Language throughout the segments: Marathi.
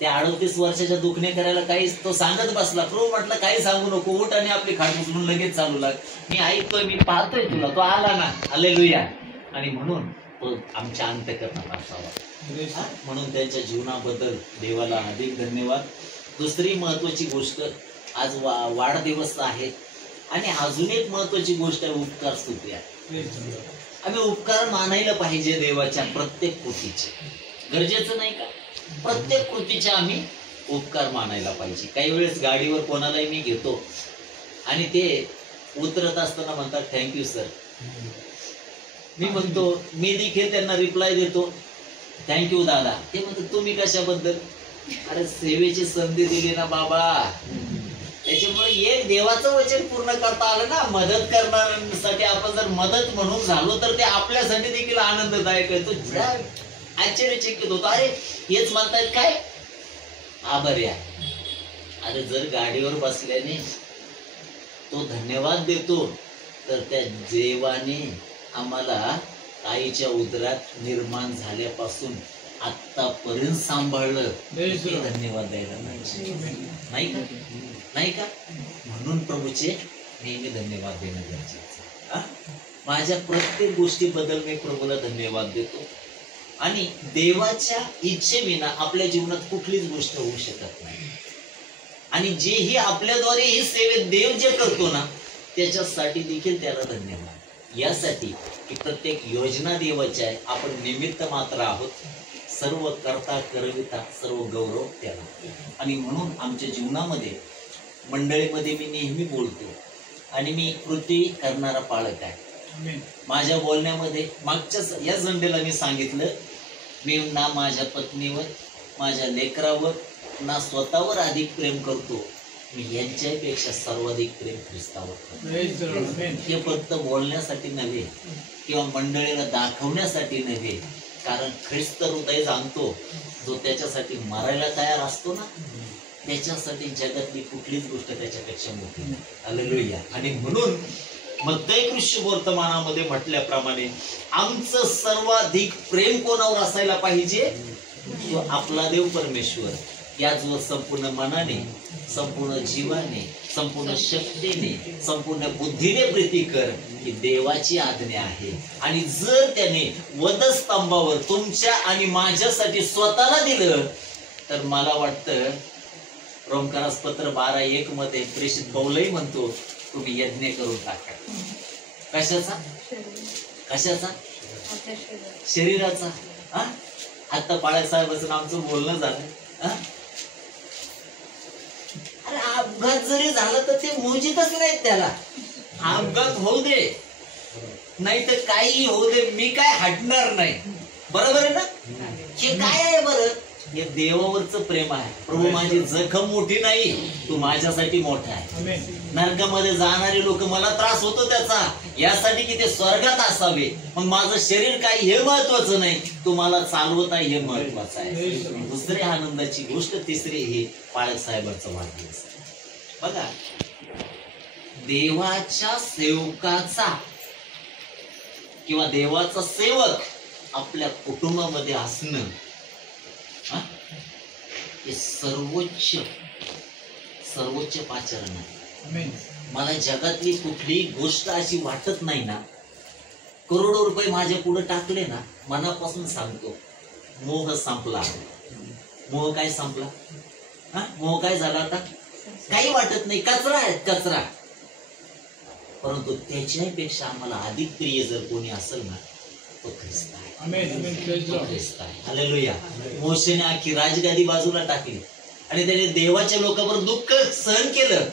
त्या 38 वर्षाच्या दुखणे करायला काही तो सांगत बसला. प्रभू म्हटलं काही सांगू नको, उठ आणि आपली खाट उचलून लगेच चालू लाग. मी ऐकतोय, मी पाहतोय तुला, तो आला ना. हालेलुया. आणि म्हणून तो आमच्या अंतःकरणात असावा. म्हणून त्यांच्या जीवनाबद्दल देवाला अधिक धन्यवाद. दुसरी महत्वाची गोष्ट, आज वाढदिवस आहे आणि अजून एक महत्वाची गोष्ट आहे, उपकार स्तुती आहे. आम्ही उपकार मानायला पाहिजे देवाच्या प्रत्येक कृतीचे. गरजेचं नाही का? प्रत्येक कृतीचे आम्ही उपकार मानायला पाहिजे. काही वेळेस गाडीवर कोणालाही मी घेतो आणि ते उतरत असताना म्हणतात थँक्यू सर. मी म्हणतो, मी देखील त्यांना रिप्लाय देतो थँक्यू दादा. ते म्हणतात तुम्ही कशाबद्दल? अरे सेवेची संधी दिली ना बाबा, त्याच्यामुळे एक देवाचं वचन पूर्ण करता आलं ना. मदत करण्यासाठी आपण जर मदत म्हणून झालो तर ते आपल्यासाठी देखील आनंददायक आहे. तो आश्चर्यचकित होतो, अरे हेच म्हणतायत काय, आभारी आहे. अरे जर गाडीवर बसल्याने तो धन्यवाद देतो तर त्या देवाने आम्हाला आईच्या उदरात निर्माण झाल्यापासून आतापर्यंत सांभाळलं, धन्यवाद द्यायला नाही का? नाही का? म्हणून प्रभूचे नेहमी धन्यवाद देणं गरजेचं. माझ्या प्रत्येक गोष्टीबद्दल मी प्रभूला धन्यवाद देतो. आणि देवाच्या इच्छेविना आपल्या जीवनात कुठलीच गोष्ट होऊ शकत नाही. आणि जेही आपल्याद्वारे ही सेवेत देव जे करतो ना, त्याच्यासाठी देखील त्याला धन्यवाद. यासाठी की प्रत्येक योजना देवाची आहे, आपण निमित्त मात्र आहोत. सर्व करता करविता सर्व गौरव त्याला. आणि म्हणून आमच्या जीवनामध्ये मंडळीमध्ये मी नेहमी बोलतो आणि मी कृती करणारा पालक आहे. माझ्या बोलण्यामध्ये मागच्या या संडेला मी सांगितलं, मी ना माझ्या पत्नीवर, माझ्या लेकरावर, ना स्वतःवर अधिक प्रेम करतो, मी यांच्यापेक्षा सर्वाधिक प्रेम ख्रिस्तावर करतो. हे फक्त बोलण्यासाठी नव्हे किंवा मंडळीला दाखवण्यासाठी नव्हे, कारण ख्रिस्त हृदय जाणतो, जो त्याच्यासाठी मरायला तयार असतो ना, त्याच्यासाठी जगातली कुठलीच गोष्ट त्याच्यापेक्षा मोठी नाही. हालेलुया. आणि म्हणून मत्तई वर्तमानामध्ये म्हटल्याप्रमाणे आमचं सर्वाधिक प्रेम कोणावर असायला पाहिजे? तो आपला देव परमेश्वर. याचवर संपूर्ण मनाने, संपूर्ण जीवाने, संपूर्ण शक्तीने, संपूर्ण बुद्धीने प्रीती कर, ही देवाची आज्ञा आहे. आणि जर त्याने वधस्तंभावर तुमच्या आणि माझ्यासाठी स्वतःला दिलं तर मला वाटतं रोमकारास पत्र 12:1 मध्ये प्रेषित पौलही म्हणतो, तुम्ही यज्ञ करून टाका. कशाचा? कशाचा? शरीराचा. आता बाळासाहेबांचं आमचं बोलणं झालं. अरे अपघात जरी झाला तर ते मोजितच नाहीत त्याला. अपघात होऊ दे नाही तर काही होऊ दे, मी काय हटणार नाही. बरोबर आहे ना? हे काय आहे बरं? हे देवावरचं प्रेम आहे. प्रभू माझी जखम मोठी नाही, तू माझ्यासाठी मोठा आहे. नरकामध्ये जाणारे लोक मला त्रास होतो त्याचा, यासाठी की ते स्वर्गात असावे. मग माझं शरीर काय हे महत्वाचं नाही, तू मला चालवत आहे हे महत्वाचं आहे. दुसरी आनंदाची गोष्ट, तिसरी ही पाळक साहेबांचा वाढदिवस. बघा, देवाच्या सेवकाचा किंवा देवाचा सेवक आपल्या कुटुंबामध्ये असणं हे सर्वोच्च पाचरण आहे. मला जगातली कुठली गोष्ट अशी वाटत नाही ना, करोडो रुपये माझ्या पुढे टाकले ना, मनापासून सांगतो मोह संपला. मोह काय संपला? मोह काय झाला? आता काही वाटत नाही, कचरा आहे कचरा. परंतु त्याच्यापेक्षा आम्हाला अधिक प्रिय जर कोणी असेल ना, तो ख्रिस्त आहे. ख्रिस्त आहे. हालेलुया. मोशेने आखी राजगादी बाजूला टाकली आणि त्याने देवाच्या लोकांवर दुःख सहन केलं,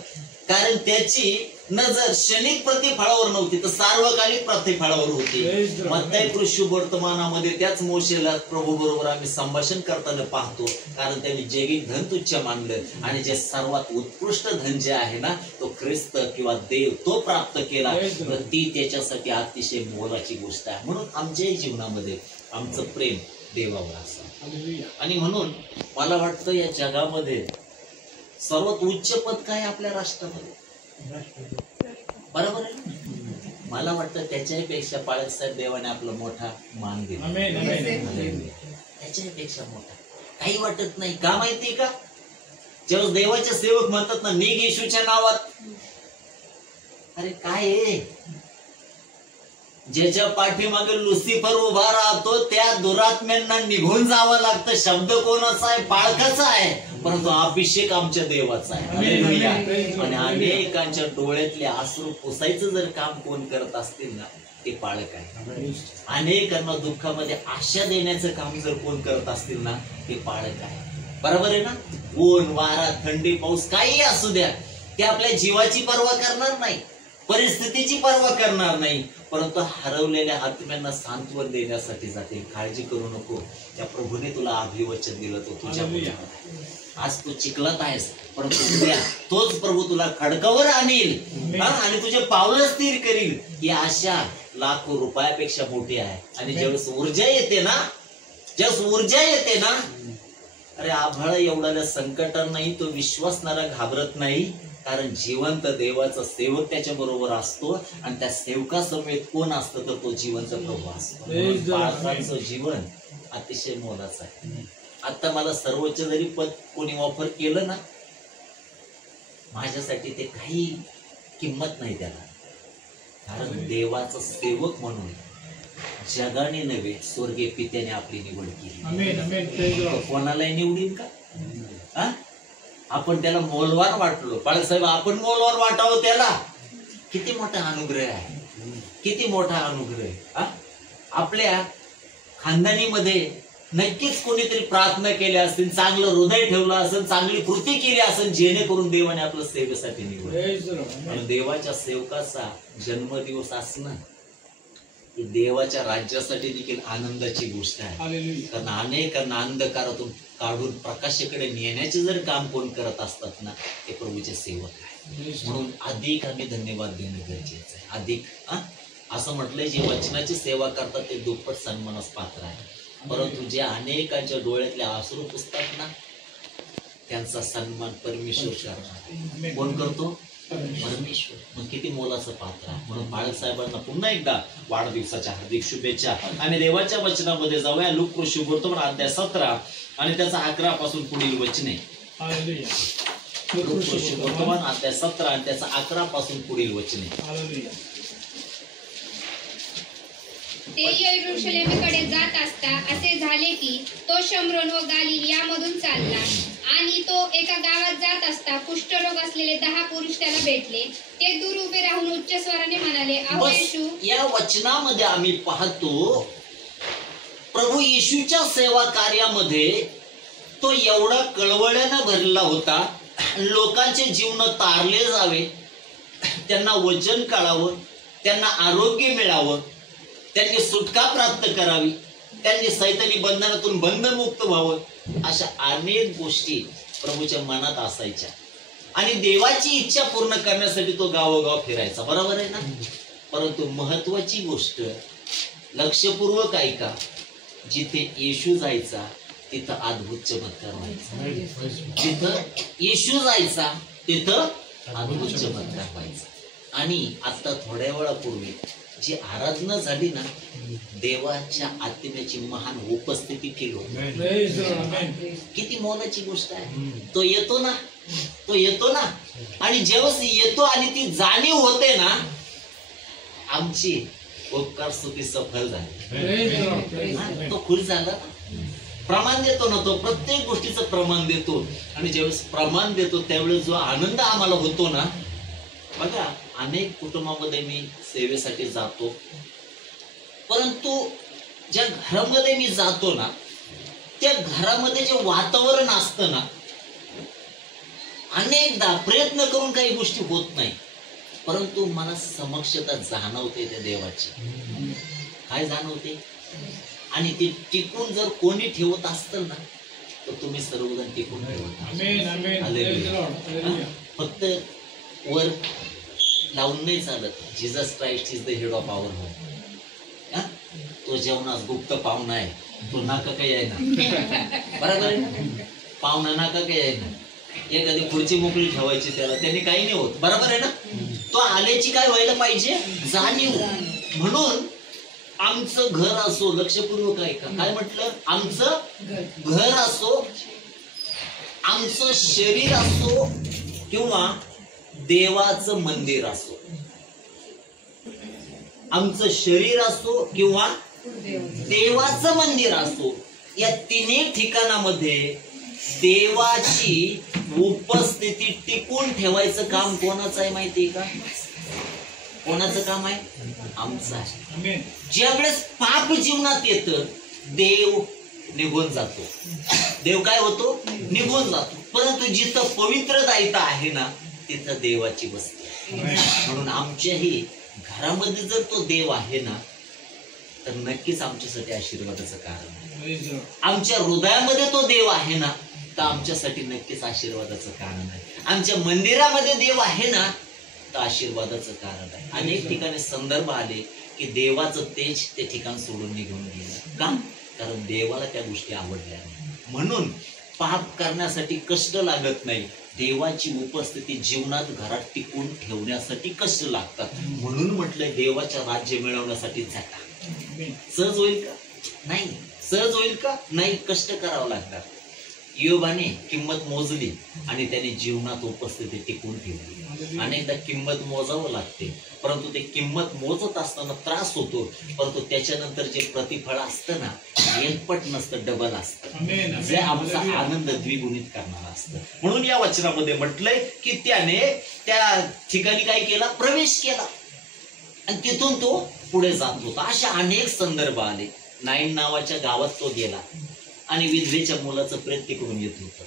कारण त्याची नजर क्षणिक प्रतिफळावर नव्हती तर सार्वकालिक प्रतिफळावर होती. मत्तई वर्तमानामध्ये त्याच मोशेला प्रभू बरोबर आम्ही संभाषण करताना पाहतो, कारण त्यांनी जैविक धन तुच्छ मानलं आणि जे सर्वात उत्कृष्ट धन जे आहे ना, तो ख्रिस्त किंवा देव तो प्राप्त केला, तर ती त्याच्यासाठी अतिशय मोलाची गोष्ट आहे. म्हणून आमच्याही जीवनामध्ये आमचं प्रेम देवावर असावं. आणि म्हणून मला वाटतं या जगामध्ये सर्वात उच्च पद काय आपल्या राष्ट्रामध्ये? बरोबर आहे. मला वाटतं त्याच्यापेक्षा पाळकसाहेब देवाने आपला मोठा मान दिला, त्याच्यापेक्षा मोठा. काही वाटत नाही. का माहितीये का? जेव्हा देवाचे सेवक म्हणतात ना निघ येशूच्या नावात, अरे काय आहे? ज्याच्या पाठीमागे लुसिफर उभा राहतो त्या दुरात्म्यांना निघून जावं लागतं. शब्द कोणाचा आहे? पाळकाचा आहे, परंतु अभिषेक आमच्या देवाचा आहे. हालेलुया. आणि अनेकांच्या डोळ्यातले अश्रू पुसायचं जर काम कोण करत असतील ना, ते पाळक आहे. अनेकांना दुःखामध्ये आशा देण्याचं काम जर कोण करत असतील ना, ते पाळक आहे. बरोबर आहे ना? ऊन वारा थंडी पाऊस काही असू द्या, ते आपल्या जीवाची पर्वा करणार नाही, परिस्थितीची पर्वा करणार नाही, परंतु हरवलेल्या आत्म्यांना सांत्वन देण्यासाठी जाते. काळजी करू नको, त्या प्रभूने तुला अभिवचन दिलं, तो तुझ्या आज तू चिखलात आहेस, परंतु उद्या तोच प्रभू तुला खडकावर आणील आणि तुझे पावलं स्थिर करील. ही आशा लाखो रुपयापेक्षा मोठी आहे. आणि ज्यावेळेस ऊर्जा येते ना, ज्यावेळेस ऊर्जा येते ना, अरे आभाळ एवढ्या संकटांनाही तो विश्वासणारा घाबरत नाही, कारण जिवंत देवाचा सेवक त्याच्या बरोबर असतो. आणि त्या सेवका समेत कोण असतं तर तो जिवंत प्रभू असतो. बाळाचं जीवन अतिशय मोलाचं आहे. आता मला सर्वोच्च जरी पद कोणी ऑफर केलं ना, माझ्यासाठी ते काही किंमत नाही त्याला, कारण देवाचं सेवक म्हणून जगाने नव्हे स्वर्गीय पित्याने आपली निवड केली. कोणालाही निवडीन का? आपण त्याला मोलवार वाटलो. बाळासाहेब आपण मोलवार वाटावं त्याला. किती मोठा अनुग्रह आहे, किती मोठा अनुग्रह आहे. आपल्या खानदानीमध्ये नक्कीच कोणीतरी प्रार्थना केल्या असतील, चांगलं हृदय ठेवलं असेल, चांगली कृती केली असेल, जेणेकरून देवाने आपलं सेवेसाठी निवडलं. देवाच्या सेवकाचा जन्मदिवस असणं ही देवाच्या राज्यासाठी देखील आनंदाची गोष्ट आहे. कारण अनेकांना अंधकारातून काढून प्रकाशाकडे नेण्याचे जर काम कोण करत असतात ना, ते प्रभूचे सेवक आहे. म्हणून अधिक आम्ही धन्यवाद देणं गरजेचं आहे. अधिक असं म्हटलंय, जे वचनाची सेवा करतात ते दुप्पट सन्मानास पात्र आहे. परंतु जे अनेकांच्या डोळ्यातले अश्रू पुसतात ना, त्यांचा सन्मान परमेश्वर करणार. कोण करतो? परमेश्वर. मग किती मोलाचं पात्र आहे. म्हणून बाळासाहेबांना पुन्हा एकदा वाढदिवसाच्या हार्दिक शुभेच्छा. आणि देवाच्या वचनामध्ये जाऊया. लूका शुभवर्तमान अध्याय 17 आणि त्याचा 11 पासून पुढील वचने. लूका शुभवर्तमान अध्याय 17 आणि त्याचा 11 पासून पुढील वचने. ते यरूशलेमेकडे जात असता असे झाले की तो शमरोन व गालील यामधून चालला, आणि तो एका गावात जात असता कुष्ठरोग असलेले 10 पुरुष त्याला भेटले. ते दूर उभे राहून उच्च स्वराने म्हणाले, अहो येशू. या वचनामध्ये आम्ही पाहतो प्रभू येशूच्या सेवा कार्यामध्ये तो एवढा कळवळ्यानं भरला होता. लोकांचे जीवन तारले जावे, त्यांना वचन कळावं, त्यांना आरोग्य मिळावं, त्यांनी सुटका प्राप्त करावी, त्यांनी सैतानी बंधनातून बंधमुक्त व्हावं, अशा अनेक गोष्टी प्रभूच्या मनात असायच्या. आणि देवाची इच्छा पूर्ण करण्यासाठी तो गावोगाव फिरायचा. बरोबर आहे ना? परंतु महत्वाची गोष्ट लक्षपूर्वक ऐका, जिथे येशू जायचा तिथं अद्भुत चमत्कार व्हायचा. जिथं येशू जायचा तिथं अद्भुत चमत्कार व्हायचा. आणि आता थोड्या वेळापूर्वी जी आराधना झाली ना, देवाच्या आत्म्याची महान उपस्थिती केली. किती मोलाची गोष्ट आहे. तो येतो ना, तो येतो ना, आणि जेव्हा येतो आणि ती जाणीव होते ना, आमची उपकार स्तुती सफल झाली. तो खुश झाला. प्रमाण देतो ना, तो प्रत्येक गोष्टीचं प्रमाण देतो. आणि ज्यावेळेस प्रमाण देतो त्यावेळेस जो आनंद आम्हाला होतो ना, बघा अनेक कुटुंबामध्ये मी सेवेसाठी जातो, परंतु ज्या घरामध्ये मी जातो ना, त्या घरामध्ये जे वातावरण असतं ना, अनेकदा प्रयत्न करून काही गोष्टी होत नाही, परंतु मला समक्षता जाणवते त्या देवाची. काय जाणवते? आणि ते टिकून जर कोणी ठेवत असतं ना, तर तुम्ही सर्वजण टिकून ठेवता. फक्त वर लावून नाही चालत. Jesus Christ is the head of our home. तो जेवणास गुप्त पाहुणा आहे. तो नाका काही आहे ना, बरोबर आहे? पाहुणा नाका काही आहे ना. एखादी खुर्ची मोकळी ठेवायची त्याला, त्यांनी काही नाही होत. बरोबर आहे ना? तो आल्याची काय व्हायला पाहिजे? जाणीव. म्हणून आमचं घर असो, लक्षपूर्वक आहे का, काय म्हटलं, आमचं घर असो, आमचं शरीर असो किंवा देवाचं मंदिर असो, आमचं शरीर असो किंवा देवाचं मंदिर असो, या तिन्ही ठिकाणामध्ये देवाची उपस्थिती टिकून ठेवायचं काम कोणाचं आहे माहितीये का? कोणाचं काम आहे? आमचं आहे. ज्यावेळेस पाप जीवनात येतं देव निघून जातो. देव काय होतो? निघून जातो. परंतु जिथं पवित्रदायिता आहे ना तिथं देवाची वस्ती. म्हणून आमच्याही घरामध्ये जर तो देव आहे ना तर नक्कीच आमच्यासाठी आशीर्वादाचं कारण आहे. आमच्या हृदयामध्ये तो देव आहे ना तर आमच्यासाठी नक्कीच आशीर्वादाचं कारण आहे. आमच्या मंदिरामध्ये देव आहे ना तर आशीर्वादाचं कारण आहे. अनेक ठिकाणी संदर्भ आले की देवाचं तेज ते ठिकाण सोडून निघून गेलं. का? कारण देवाला त्या गोष्टी आवडल्या नाही. म्हणून पाप करण्यासाठी कष्ट लागत नाही, देवाची उपस्थिती जीवनात घरात टिकून ठेवण्यासाठी कष्ट लागतात. म्हणून म्हटलंय देवाच्या राज्य मिळवण्यासाठी झटा. सहज होईल का? नाही. सहज होईल का? नाही. कष्ट करावं लागतात. योबाने किंमत मोजली आणि त्याने जीवनात उपस्थिती टिकून ठेवली. अनेकदा किंमत मोजावं लागते, परंतु ते किंमत मोजत असताना त्रास होतो, परंतु त्याच्यानंतर जे प्रतिफळ असतं ना एकपट नसतं, डबल असतं, जे आमचा आनंद द्विगुणित करणारा असतं. म्हणून या वचनामध्ये म्हटलंय की त्याने त्या ठिकाणी काय केला? प्रवेश केला आणि तिथून तो पुढे जात होता. अशा अनेक संदर्भ आले. नाईन नावाच्या गावात तो गेला आणि विधवेच्या मुलाचं प्रेत तिकडून येत होतं.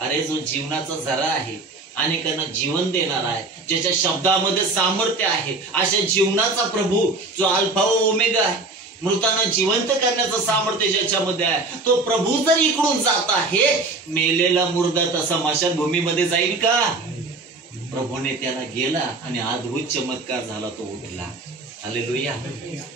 अरे जो जीवनाचा झरा आहे, अनेकांना जीवन देणार आहे, ज्याच्या शब्दामध्ये सामर्थ्य आहे, अशा जीवनाचा प्रभू जो अल्फा व ओमेगा आहे, मृतांना जिवंत करण्याचं सामर्थ्य ज्याच्यामध्ये आहे, तो प्रभू जर इकडून जात आहे, मेलेला मुर्दा तसा स्मशानभूमीमध्ये जाईल का? प्रभूने त्याला गेला आणि अद्भुत चमत्कार झाला, तो उठला. हालेलुया.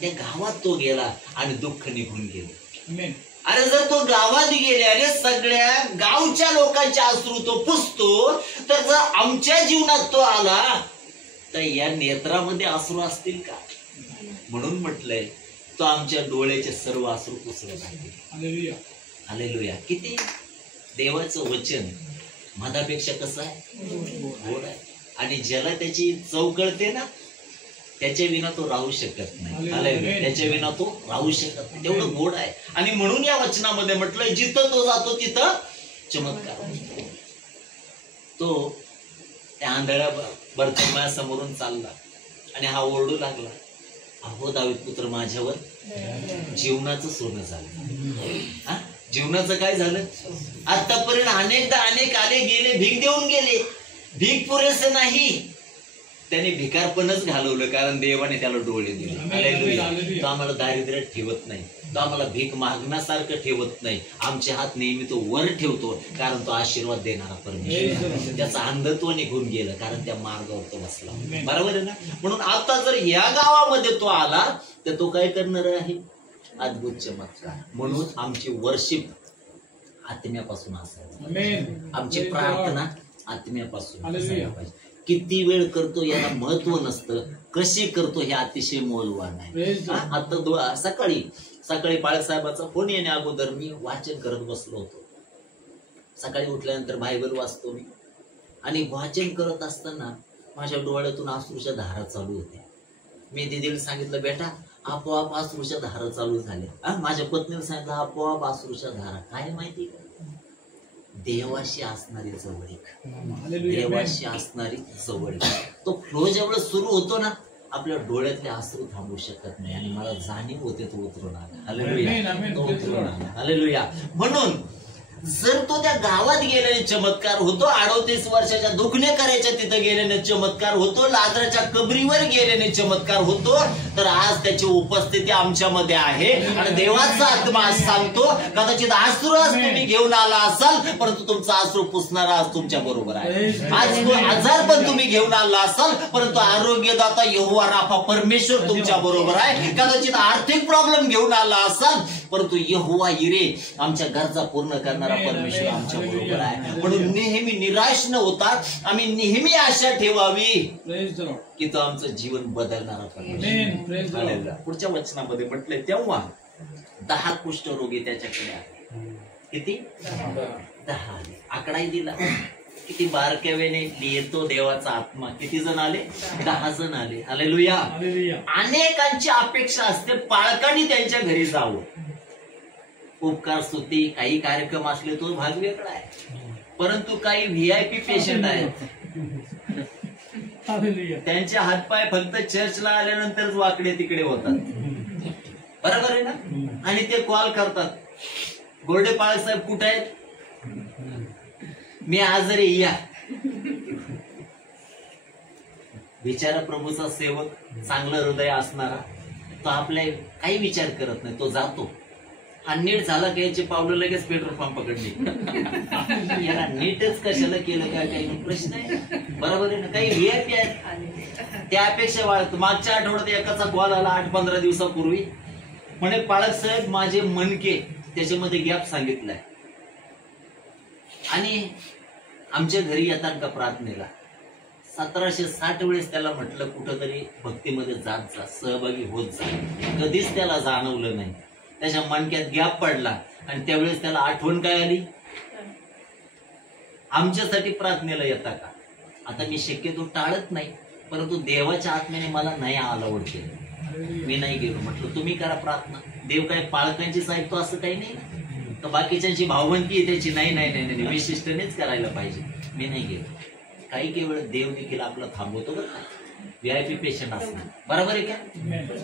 त्या गावात तो गेला आणि दुःख निघून गेलं. अरे जर तो गावात गेल्याने सगळ्या गावच्या लोकांचे अश्रू तो पुसतो, तर जर आमच्या जीवनात तो आला तर या नेत्रामध्ये अश्रू असतील का? म्हणून म्हटलंय तो आमच्या डोळ्याचे सर्व अश्रू पुसले पाहिजे. हालेलुया. किती देवाचं वचन मधापेक्षा कसं आहे? गोड आहे. आणि ज्याला त्याची चव कळते ना त्याच्या विना तो राहू शकत नाही. त्याच्या विना तो राहू शकत नाही, तेवढं गोड आहे. आणि म्हणून या वचनामध्ये म्हटलंय जिथं तो जातो तिथं चमत्कार. तो त्या आंधळ्या बर्तिमाया समोरून चालला आणि हा ओरडू लागला, अहो दावीद पुत्र माझ्यावर जीवनाचं सोनं झालं. जीवनाचं काय झालं? आतापर्यंत अनेकदा अनेक आले गेले, भीक देऊन गेले, भीक पुरेसे नाही, त्याने भिकारपणच घालवलं, कारण देवाने त्याला डोळे दिले. तो आम्हाला दारिद्र्यात ठेवत नाही, तो आम्हाला भीक मागण्यासारखं ठेवत नाही. आमचे हात नेहमी तो वर ठेवतो, कारण तो आशीर्वाद देणारा परमेश्वर. त्याचं अंधत्व निघून गेलं, कारण त्या मार्गावर तो बसला. बरोबर आहे ना? म्हणून आता जर या गावामध्ये तो आला तर तो काय करणार आहे? अद्भुत चमत्कार. म्हणून आमची वर्शिप आत्म्यापासून असावी, आमची प्रार्थना आत्म्यापासून असायला पाहिजे. किती वेळ करतो याला महत्व नसतं, कशी करतो हे अतिशय मौल्यवान आहे. आता सकाळी बाळासाहेबाचा फोन येण्या अगोदर मी वाचन करत बसलो होतो. सकाळी उठल्यानंतर बायबल वाचतो मी, आणि वाचन करत असताना माझ्या डोळ्यातून अश्रूच्या धारा चालू होत्या. मी दिदीला सांगितलं, बेटा आपोआप अश्रूच्या धारा चालू झाल्या. माझ्या पत्नीला सांगितलं, आपोआप अश्रूच्या धारा. काय माहिती का? देवाशी असणारी जवळीक, देवाशी असणारी जवळीक. तो फ्लो जेवढं सुरू होतो ना, आपल्या डोळ्यातले अश्रू थांबू शकत नाही. आणि मला जाणीव होते तो उतरून आला. हालेलुया. तो उतरून आला. हालेलुया. म्हणून जर तो त्या गावात गेल्याने चमत्कार होतो, 38 वर्षाच्या दुखणेकऱ्याच्या तिथं गेल्याने चमत्कार होतो, लाजराच्या कबरीवर गेल्याने चमत्कार होतो, तर आज त्याची उपस्थिती आमच्यामध्ये आहे. आणि देवाचा आत्मा आज सांगतो, कदाचित अश्रू आज तुम्ही घेऊन आला असाल, परंतु तुमचा अश्रू पुसणारा आज तुमच्या बरोबर आहे. आज आजार पण तुम्ही घेऊन आला असाल, परंतु आरोग्यदाता यहोवा राफा परमेश्वर तुमच्या बरोबर आहे. कदाचित आर्थिक प्रॉब्लेम घेऊन आला असाल, परंतु यहोवा यिरे आमच्या गरजा पूर्ण करणारा परमेश्वर आमच्या बरोबर आहे. म्हणून नेहमी निराश न होता आम्ही नेहमी आशा ठेवावी की तो आमचं जीवन बदलणारा परमेश्वर. पुढच्या वचनामध्ये म्हटलंय तेव्हा 10 कुष्ठरोगी त्याच्याकडे आले. किती? 10. आकडाही दिला. किती बारकाव्याने लिहितो देवाचा आत्मा. किती जण आले? 10 जण आले. हालेलुया. अनेकांची अपेक्षा असते पालकांनी त्यांच्या घरी जावं. उपकार स्तुती काही कार्यक्रम असले तो भाग वेगळा आहे, परंतु काही VIP पेशंट आहेत त्यांचे हातपाय फक्त चर्चला आल्यानंतरच वाकडे तिकडे होतात. बरोबर आहे ना? आणि ते कॉल करतात, गोरडे पाळक साहेब कुठे आहेत? मी आजारी, या. बिचारा प्रभूचा सेवक, चांगलं हृदय असणारा, तो आपल्या काही विचार करत नाही, तो जातो. हा नीट झाला की याचे पावलं लगेच पेट्रोल पंपाकडे. याला नीटच कशाला केलं काय काही प्रश्न आहे. बरोबर आहे ना? काही VIP आहेत त्यापेक्षा वाढतो. मागच्या आठवड्यात एकाचा कॉल आला 8-15 दिवसापूर्वी, म्हणे पाळक साहेब माझे मनके त्याच्यामध्ये गॅप सांगितलाय आणि आमच्या घरी येतात का प्रार्थनेला. 1760 वेळेस त्याला म्हटलं कुठंतरी भक्तीमध्ये जात जा, सहभागी होत जा. कधीच त्याला जाणवलं नाही. त्याच्या मणक्यात गॅप पडला आणि त्यावेळेस त्याला आठवण काय आली, आमच्यासाठी प्रार्थनेला येता का. आता मी शक्यतो टाळत नाही, परंतु देवाच्या आत्म्याने मला नाही अलाउड केलं. मी नाही गेलो. म्हटलं तुम्ही करा प्रार्थना. देव काय पाळकांचीच ऐकतो असं काही नाही ना, तर बाकीच्यांची भावबंदी आहे त्याची. नाही नाही नाही नाही विशिष्टनेच करायला पाहिजे. मी नाही गेलो. काही वेळ देव देखील आपलं थांबवतो बरं का, VIP पेशंट असणार. बरोबर आहे का?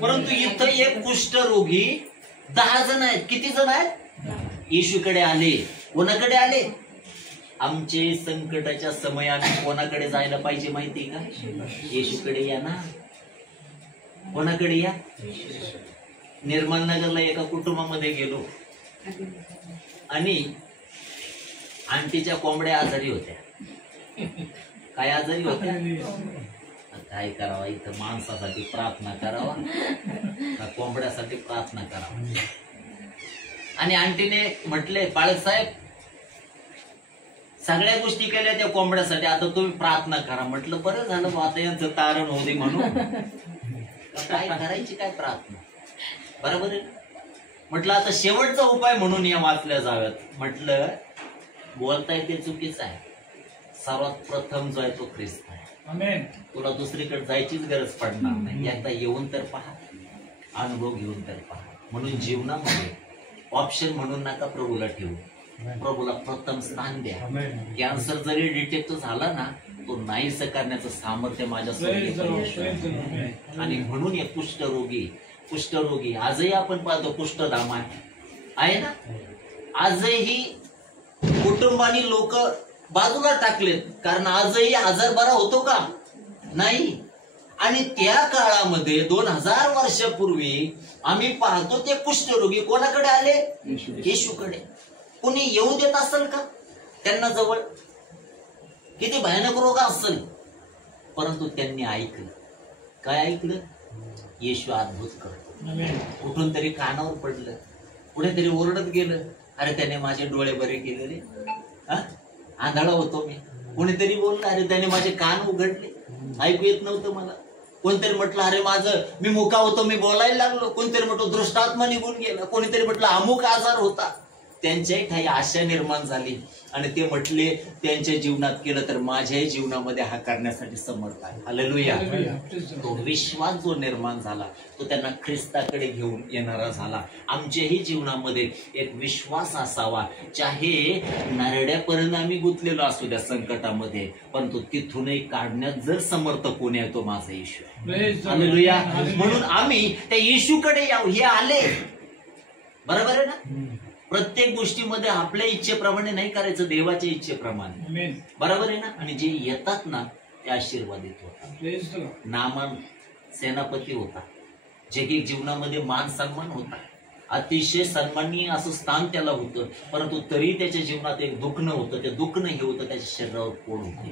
परंतु इथं एक कुष्ठरोगी 10 जण आहेत. किती जण आहेत? येशूकडे आले. कोणाकडे आले? आमचे संकटाच्या समयात कोणाकडे जायला पाहिजे माहिती का? येशूकडे या ना. कोणाकडे या? निर्मल नगरला एका कुटुंबामध्ये गेलो आणि आंटीच्या कोंबड्या आजारी होत्या. काय आजारी होत्या? काय करावा, इथं माणसासाठी प्रार्थना करावा का कोंबड्यासाठी प्रार्थना करावा. आणि आंटीने म्हटले पाळक साहेब सगळ्या गोष्टी केल्या त्या कोंबड्यासाठी, आता तुम्ही प्रार्थना करा. म्हटलं बरं झालं आता यांचं तारण होऊ दे म्हणून. काय करायची काय प्रार्थना. बरोबर आहे. म्हटलं आता शेवटचा उपाय म्हणून या वाचल्या जाव्यात. म्हटलं बोलताय ते चुकीचं आहे. सर्वात प्रथम जो आहे तो ख्रिस्त आहे. तुला दुसरीकडे जायचीच गरज पडणार नाही. एकदा येऊन तर पहा, अनुभव घेऊन तर पहा. म्हणून जीवनामध्ये ऑप्शन म्हणून नका प्रभूला ठेवू. प्रभूला प्रथम स्थान द्या. कॅन्सर जरी डिटेक्ट झाला ना, तो नाहीस करण्याचं सामर्थ्य माझ्या समोर. आणि म्हणून हे कुष्ठरोगी आजही आपण पाहतो कुष्ठधाम आहे ना. आजही कुटुंबानी लोक बाजूला टाकलेत, कारण आजही आजार बरा होतो का? नाही. आणि त्या काळामध्ये 2000 वर्षापूर्वी आम्ही पाहतो ते कुष्ठरोगी कोणाकडे आले? येशूकडे. कोणी येऊ देत असेल का त्यांना जवळ? किती भयानक रोग असेल, परंतु त्यांनी ऐकलं. काय ऐकलं? येशू अद्भुत करतो. कुठून तरी कानावर पडलं, कुठेतरी ओरडत गेलं, अरे त्याने माझे डोळे बरे केले रे. आंधळा होतो मी. कोणीतरी बोललं, अरे त्याने माझे कान उघडले, ऐकू येत नव्हतं मला. कोणतरी म्हटलं, अरे माझं मी मुका होतो, मी बोलायला लागलो. कोणतरी म्हटलं दृष्टात्मा निघून गेला. कोणीतरी म्हटलं अमुक आजार होता. त्यांच्याही काही आशा निर्माण झाली आणि ते म्हटले त्यांच्या जीवनात केलं तर माझ्याही जीवनामध्ये हा करण्यासाठी समर्थ आहे. हालेलुया. तो विश्वास जो निर्माण झाला तो त्यांना ख्रिस्ताकडे घेऊन येणारा झाला. आमच्याही जीवनामध्ये एक विश्वास असावा. चाहे नरड्यापर्यंत आम्ही गुंतलेलो असू द्या संकटामध्ये, परंतु तिथूनही काढण्यात जर समर्थ कोणी आहे तो माझा येशू. हालेलुया. म्हणून आम्ही त्या येशूकडे यावं. हे आले. बरोबर आहे ना. प्रत्येक गोष्टीमध्ये आपल्या इच्छेप्रमाणे नाही करायचं, देवाच्या इच्छेप्रमाणे. बरोबर आहे ना. आणि जे येतात ना ते आशीर्वादित होतात. नामान सेनापती होता, जगिक जीवनामध्ये मान सन्मान होता. अतिशय सन्माननीय असं स्थान त्याला होतं, परंतु तरी त्याच्या जीवनात एक दुखणं होतं. ते दुखणं हे होतं त्याच्या शरीरावर कोड होते.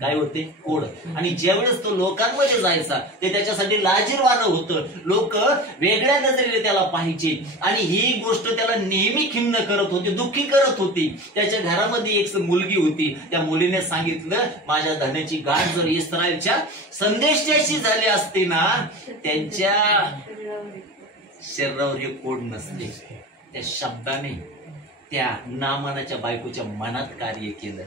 काय होते? कोड. आणि ज्यावेळेस तो लोकांमध्ये जायचा ते त्याच्यासाठी लाजिरवाणं होतं. लोक वेगळ्या नजरेने त्याला पाहिजे आणि ही गोष्ट त्याला नेहमी खिन्न करत होती, दुःखी करत होती. त्याच्या घरामध्ये एक मुलगी होती. त्या मुलीने सांगितलं, माझ्या धनाची गाठ जर इस्रायलच्या संदेशाशी झाली असती ना, त्यांच्या शरीरावर हे कोड नसते. त्या शब्दाने त्या नामानाच्या बायकोच्या मनात कार्य केलं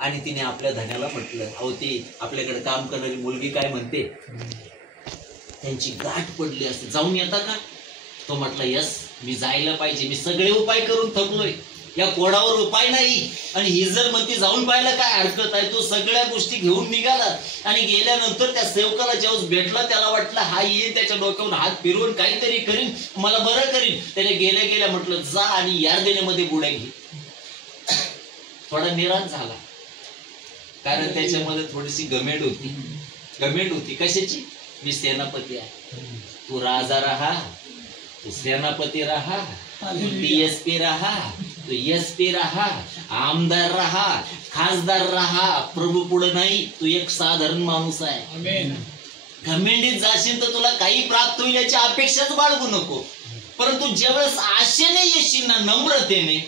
आणि तिने आपल्या धन्याला म्हटलं, अहो ती आपल्याकडे काम करणारी मुलगी काय म्हणते, त्यांची गाठ पडली असते, जाऊन येता का? तो म्हटलं, यस, मी जायला पाहिजे. मी सगळे उपाय करून थकलोय, या कोडावर उपाय नाही. आणि ही जर म्हणते जाऊन पाहायला काय हरकत आहे. तो सगळ्या गोष्टी घेऊन निघाला आणि गेल्यानंतर त्या सेवकाला जेव्हा भेटला त्याला वाटलं हा येईल त्याच्या डोक्यावर हात फिरवून काहीतरी करीन, मला बरं करीन. त्याने गेल्या गेल्या म्हटलं, जा आणि यार्देनेमध्ये बुड्या घे. थोडा निराश झाला, कारण त्याच्यामध्ये थोडीशी गमेंड होती. कशाची? मी सेनापती आहे, तू राजा राहा, तू सेनापती राहा, तू DSP राहा, तू SP राहा, आमदार राहा, खासदार राहा, प्रभू पुढे नाही. तू एक साधारण माणूस आहे. घमेंडीत जाशील तर तुला काही प्राप्त होईल याची अपेक्षाच बाळगू नको. परंतु ज्यावेळेस आशेने येशील ना, नम्रतेने,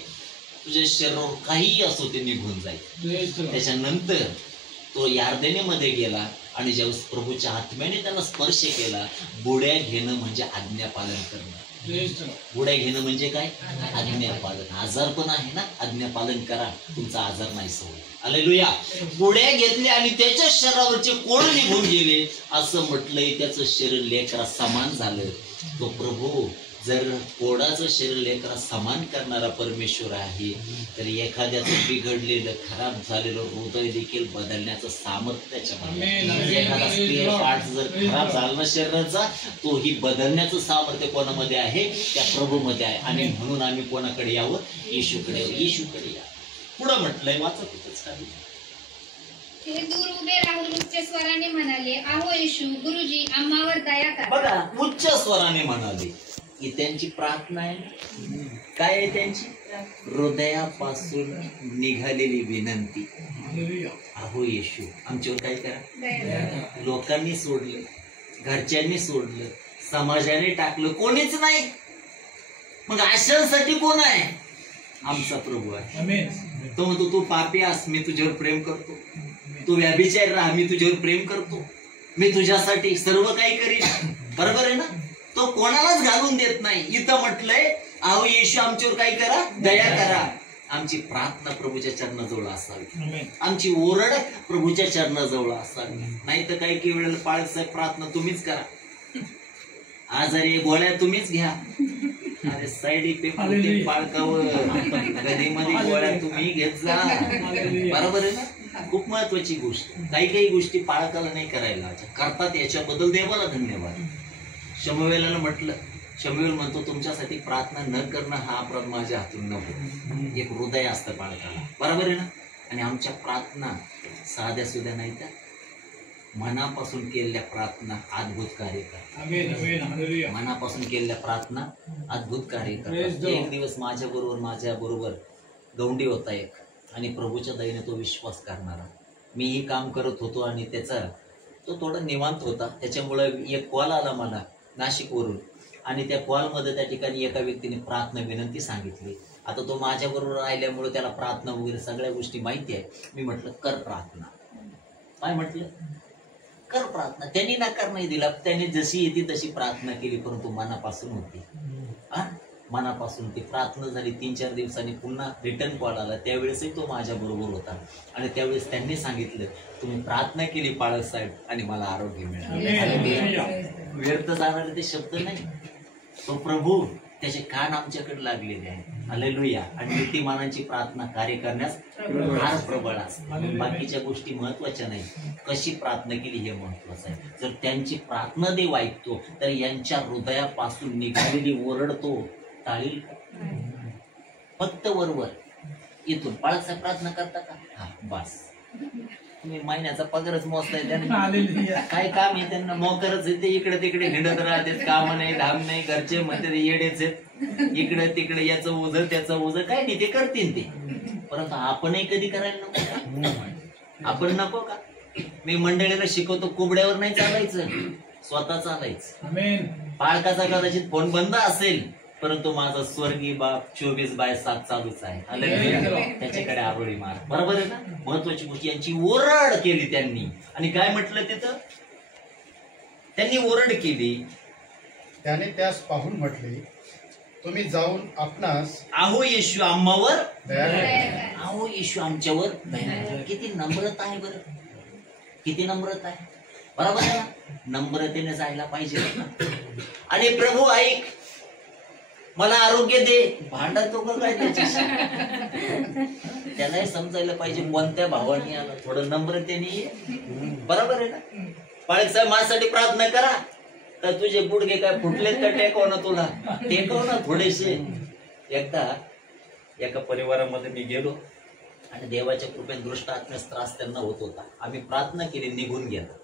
तुझ्या शरीरावर काही असो ते निघून जाईल. त्याच्यानंतर तो यार्देनेमध्ये गेला आणि ज्यावेळेस प्रभूच्या आत्म्याने त्याला स्पर्श केला. बुड्या घेणं म्हणजे आज्ञा पालन करणं. बुड्या घेणं म्हणजे काय? आज्ञापालन. आजार पण आहे ना, आज्ञापालन करा, तुमचा आजार नाही सवय. हालेलुया. बुड्या घेतल्या आणि त्याच्या शरीरावरचे कोड निघून गेले. असं म्हटलंय, त्याचं शरीर लेकरा समान झालं. तो प्रभू जर कोडाचं शरीर लेकरा समान करणारा परमेश्वर आहे, तर एखाद्याचं बिघडलेलं खराब झालेलं हृदय देखील बदलण्याचं सामर्थ्य त्याच्यामध्ये. एखादा स्पेअर पार्ट जर खराब झाला ना शरीराचा, तोही बदलण्याचं सामर्थ्य कोणामध्ये आहे? त्या प्रभूमध्ये आहे. आणि म्हणून आम्ही कोणाकडे यावं? येशूकडे या. पुढं म्हटलंय, वाचत होतच काही. ते दूर उभे राहून उच्च स्वराने म्हणाले, आहो येशू, गुरुजी, आम्हावर दया करा. बघा, उच्च स्वराने म्हणाले. ही त्यांची प्रार्थना आहे. काय आहे त्यांची? हृदयापासून निघालेली विनंती. अहो येशू, आमच्यावर काय करा. लोकांनी सोडलं, घरच्यांनी सोडलं, समाजाने टाकलं, कोणीच नाही. मग अशांसाठी कोण आहे? आमचा प्रभू आहे. तो म्हणतो, तू पापी आहेस, मी तुझ्यावर प्रेम करतो. तू व्यभिचारी राहा, मी तुझ्यावर प्रेम करतो. मी तुझ्यासाठी सर्व काही करीन. बरोबर आहे ना? तो कोणालाच घालून देत नाही. इथं म्हटलंय, अहो येशू, आमच्यावर काय करा, दया करा. आमची प्रार्थना प्रभूच्या चरणाजवळ असावी, आमची ओरड प्रभूच्या चरणाजवळ असावी. नाही तर काही काही वेळेला पाळसाहेब, प्रार्थना तुम्हीच करा, आजारी गोळ्या तुम्हीच घ्या. अरे साईड इफेक्ट होते पाळकावर, कधीमध्ये गोळ्या तुम्ही घेत जा. बरोबर आहे ना? खूप महत्वाची गोष्ट. काही गोष्टी पाळकाला नाही करायला करतात, याच्याबद्दल देवाला धन्यवाद. शमूएलाला म्हटलं, शमूएल म्हणतो, तुमच्यासाठी प्रार्थना न करणं हा अपराध माझ्या हातून नको. एक हृदय असतं पाळकाला. बरोबर आहे ना? आणि आमच्या प्रार्थना साध्या सुद्धा नाही, तर मनापासून केलेल्या प्रार्थना अद्भुत कार्य करतात. मनापासून केलेल्या प्रार्थना अद्भुत कार्य करतात. एक दिवस माझ्या बरोबर गौंडी होता एक, आणि प्रभूच्या दयेने तो विश्वास करणारा. मीही काम करत होतो आणि तो थोडा निवांत होता. त्याच्यामुळे एक कॉल आला मला नाशिकवरून, आणि त्या कॉलमध्ये त्या ठिकाणी एका व्यक्तीने प्रार्थना विनंती सांगितली. आता तो माझ्या बरोबर राहिल्यामुळे त्याला प्रार्थना वगैरे सगळ्या गोष्टी माहिती आहे. मी म्हटलं, कर प्रार्थना. काय म्हटलं? कर प्रार्थना. त्यांनी नकार नाही दिला, त्याने जशी येते तशी प्रार्थना केली, परंतु मनापासून होती. मनापासून ती प्रार्थना झाली. 3-4 दिवसांनी पुन्हा रिटर्न कॉल आला. त्यावेळेसही तो माझ्या बरोबर होता, आणि त्यावेळेस त्यांनी सांगितलं, तुम्ही प्रार्थना केली बाळक साहेब, आणि मला आरोग्य मिळालं. व्यर्थ जाणारे ते शब्द नाही. तो प्रभू, त्याचे कान आमच्याकडे लागलेले आहे. हालेलुया. आणि नीतिमानांची प्रार्थना कार्य करण्यास फार प्रबळ असते. बाकीच्या गोष्टी महत्वाच्या नाही, कशी प्रार्थना केली हे महत्वाचं आहे. जर त्यांची प्रार्थना देव ऐकतो, तर यांच्या हृदयापासून निघालेली ओरड तो टाळील का? फक्त वरवर इथून बाळासाहेब प्रार्थना करता का? हा, बस. तुम्ही महिन्याचा पगारच मोजताय त्यांना. हालेलुया. काय काम आहे त्यांना? मोकरच आहे ते, इकडे तिकडे हिंडत राहतात, काम नाही धाम नाही, घरचे म्हणते येडेच आहेत, इकडे तिकडे याचं ओझं त्याचं ओझं, काय नाही ते करतील ते. परंतु आपणही कधी करायला नको का? आपण नको का? मी मंडळीला शिकवतो, कुबड्यावर नाही चालायचं, स्वतः चालायचं. आमेन. पाळकाचा कदाचित फोन बंद असेल, परंतु माझा स्वर्गीय बाप 24/7 चालूच आहे. हालेलुया. त्याच्याकडे आरोळी मार. बरोबर आहे ना? महत्वाची गोष्ट, यांची ओरड केली त्यांनी. आणि काय म्हटलं तिथं? त्यांनी ओरड केली. त्याने त्यास पाहून म्हटले, तुम्ही जाऊन आपणास आहो येशू आम्हावर दया करा. आहो येशू आमच्यावर दया करा. किती नम्रता आहे बरं, किती नम्रता आहे. बरोबर आहे ना? नम्रतेने जायला पाहिजे. आणि प्रभू ऐक, मला आरोग्य दे. भांडतो का काय त्याच्याशी? त्यालाही समजायला पाहिजे कोणत्या भावाने आला, थोडं नम्रतेने. बरोबर आहे ना? पाळक साहेब माझ्यासाठी प्रार्थना करा. तर तुझे गुडघे काय फुटलेत का? टेकव ना, तुला टेकव ना थोडेसे. एकदा एका परिवारामध्ये मी गेलो आणि देवाच्या कृपेने दृष्ट आत्म्यास त्रास त्यांना होत होता. आम्ही प्रार्थना केली, निघून गेला.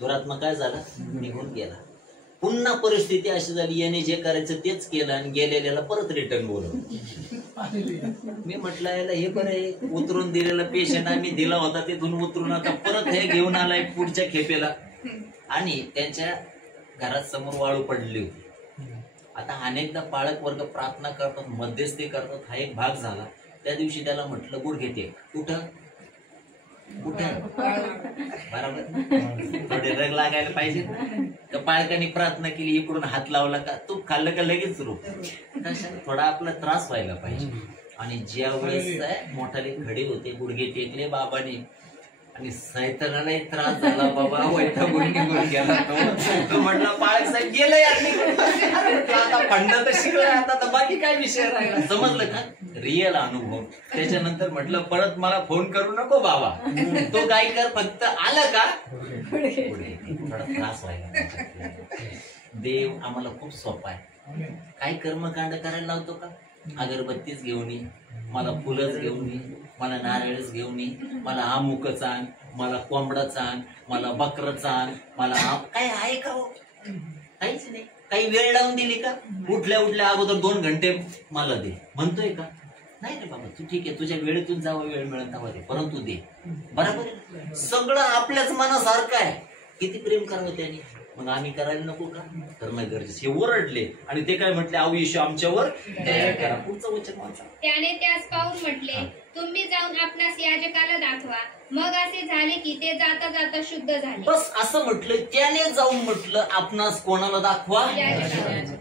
दुरात्मा काय झाला? निघून गेला. पुन्हा परिस्थिती अशी झाली, याने जे करायचं तेच केलं आणि गेलेल्याला परत रिटर्न बोलवलं. हालेलुया. मी म्हटलं याला हे बरं आहे, उतरून दिलेला पेशंट आम्ही दिला होता तिथून उतरून आता परत हे घेऊन आलाय पुढच्या खेपेला. आणि त्यांच्या घरात समोर वाळू पडली होती. आता अनेकदा पाळक वर्ग प्रार्थना करतात, मध्यस्थी करतात, हा एक भाग झाला. त्या दिवशी त्याला म्हटलं गुडघे टेक. कुठं कुठं? बरोबर. थोडे रग लागायला पाहिजे. तर पाळकाने प्रार्थना केली, इकडून हात लावला का तू खाल्लं का लगेच रूप. थोडा आपला त्रास व्हायला पाहिजे. आणि ज्या वेळेस मोठाले खडे होते, गुडघे टेकले बाबाने, आणि सैतानालाही त्रास झाला बाबा, वैतागून निघून गेला तो म्हटला पाळक साहेब गेलं आता फंड तर शिकलं, आता तर बाकी काय विषय राहिला. समजलं का? रिअल अनुभव. त्याच्यानंतर म्हटलं परत मला फोन करू नको बाबा, तो काय कर, फक्त आलं का पुढे थोडा त्रास व्हायला. देव आम्हाला खूप सोपा आहे. काही कर्मकांड करायला लावतो का? अगरबत्तीच घेऊन ये, मला फुलंच घेऊन ये, मला नारळच घेऊन ये, मला आमुकच आण, मला कोंबडाच आण, मला बकरच आण, मला काय आहे का? हो काहीच नाही. काही वेळ लावून दिली का? उठल्या उठल्या अगोदर 2 घंटे मला दे म्हणतोय का? नाही रे बाबा, तू ठीक आहे, तुझ्या वेळेतून जावा, वेळ मिळत तेव्हा दे, परंतु दे. बरोबर आहे? सगळं आपल्याच मनासारखं आहे. किती प्रेम करावं त्याने. मग आम्ही करायला नको का? करणं गरजेचं. हे ओरडले आणि ते काय म्हटले? आऊ येशू आमच्यावर दया करा. पुढचं वचन वाचा. त्याने त्यास पाहून म्हटले, तुम्ही जाऊन आपणास याजकाला दाखवा. मग असे झाले की ते जाता जाता शुद्ध झाले. बस असं म्हटलं. त्याने जाऊन म्हटलं आपणास कोणाला दाखवा? याजकाला.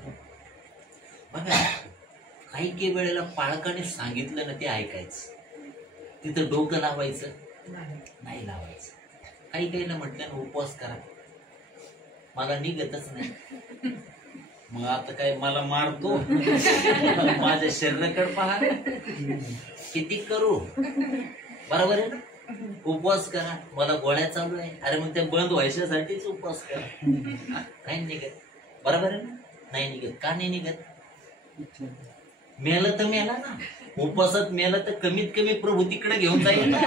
बघा, काही वेळेला पाळकाने सांगितलं ना ते ऐकायचं, तिथं डोकं लावायचं नाही लावायचं. काही ना म्हटलं ना उपवास करा, मला निघतच नाही. मग आता काय मला मारतो? माझ्या शरीराकडे पहा, किती करू. बरोबर आहे ना? उपवास करा, मला गोळ्या चालू आहे. अरे मग त्या बंद व्हायच्यासाठीच उपवास करा. नाही निघत. बरोबर आहे ना? नाही निघत. का नाही निघत? मेलं तर मेला ना. उपवासात मेलं तर कमीत कमी प्रभू तिकडे घेऊन जाईल ना.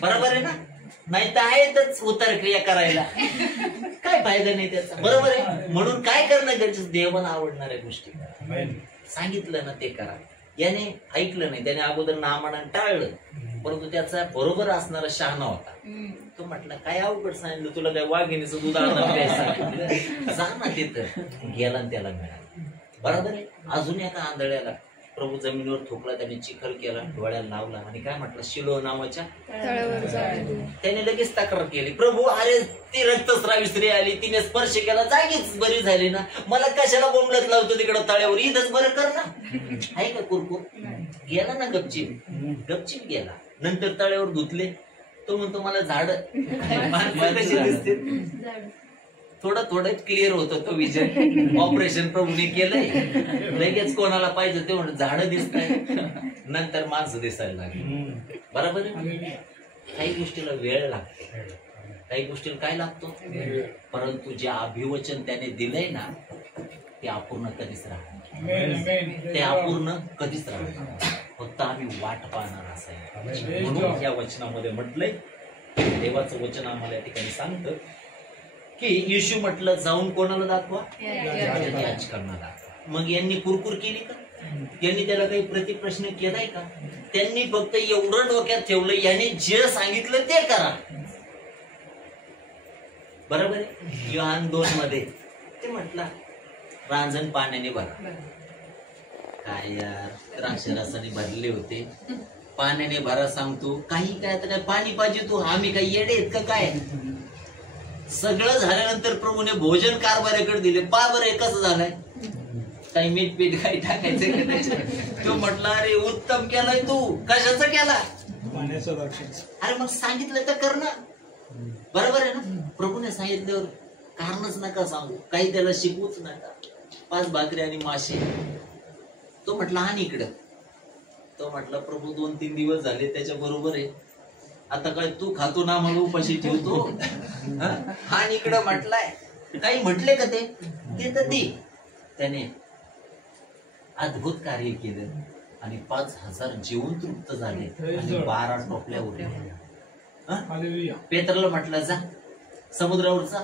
बरोबर आहे ना? नाही तर आहेतच उतार क्रिया करायला, काय फायदा नाही त्याचा. बरोबर आहे? म्हणून काय करणं गरजेचं? देवाला आवडणाऱ्या गोष्टी करा. सांगितलं ना ते करा. याने ऐकलं नाही, त्याने अगोदर नामानं टाळलं, परंतु त्याचा बरोबर असणारा शहाणा होता. तो म्हटला काय अवघड सांगितलं तुला, काय वाघिणीचं दूध आणलं, जा ना तिथं. गेला आणि त्याला मिळाला. बरोबर आहे? अजून एका आंधळ्याला प्रभू जमिनीवर थोकला, त्याने चिखल केला, डोळ्याला लावला आणि काय म्हटलं? शिलो नावाच्या त्याने लगेच तक्रार केली, प्रभू अरे ती रक्तस्रावी स्त्री आली, तिने स्पर्श केला, जागीच बरी झाली ना, मला कशाला बोंबलत लावतो तिकडं तळ्यावर, इथंच बरं कर ना. आहे का कुरकुर? गेला ना गपचीप, गपचीप गेला. नंतर तळ्यावर धुतले. तो म्हणतो मला झाड कशी दिसते, थोडं थोडं क्लिअर होतं तो विजन. ऑपरेशन प्रभूने केलंय, लगेच कोणाला पाहिजे ते म्हणत झाडं दिसत आहे, नंतर माणसं दिसायला लागली. बरोबर आहे? काही गोष्टीला वेळ लागतो, काही गोष्टीला काय लागतो, परंतु जे अभिवचन त्याने दिलंय ना ते अपूर्ण कधीच राहणार, ते अपूर्ण कधीच राहणार. फक्त आम्ही वाट पाहणार असाय. म्हणून या वचनामध्ये म्हटलंय देवाचं वचन आम्हाला या ठिकाणी सांगतं की येशू म्हटलं जाऊन कोणाला दाखवा, याजकांना दाखवा. मग यांनी कुरकुर केली का? यांनी त्याला काही प्रतिप्रश्न केलाय का? त्यांनी फक्त एवढं डोक्यात ठेवलं, याने जे सांगितलं ते करा. बरोबर आहे. योहान 2 मध्ये ते म्हटलं रांजण पाण्याने भरा. काय यार, द्राक्षरसाने भरले होते, पाण्याने भरा सांगतो. काही काय आता काय पाणी पाहिजे तू, आम्ही काही येडे आहेत का काय? सगळं झाल्यानंतर प्रभूने भोजन कारभाऱ्याकडे दिले. पा बरं कसं झालंय, काही मीठ पीठ काही टाकायचं का त्याच्यात? तो म्हटला अरे उत्तम केलाय तू. कशाचा केला? अरे मग सांगितलं तर कर ना. बरोबर आहे ना. प्रभूने सांगितल्यावर कारणच नका सांगू, काही त्याला शिकवूच नका. 5 भाकरी आणि मासे. तो म्हटला हा इकडं. तो म्हटला प्रभू 2-3 दिवस झाले त्याच्या बरोबर आहे, आता काय तू खातो ना म्हणून उपाशी ठेवतो. हा इकडं म्हटलाय. काही म्हटले का ते तर दे. त्याने अद्भुत कार्य केलं आणि 5,000 जेवून तृप्त झाले आणि 12 टोपल्या उरल्या. पेत्रला म्हटलं जा समुद्रावर जा,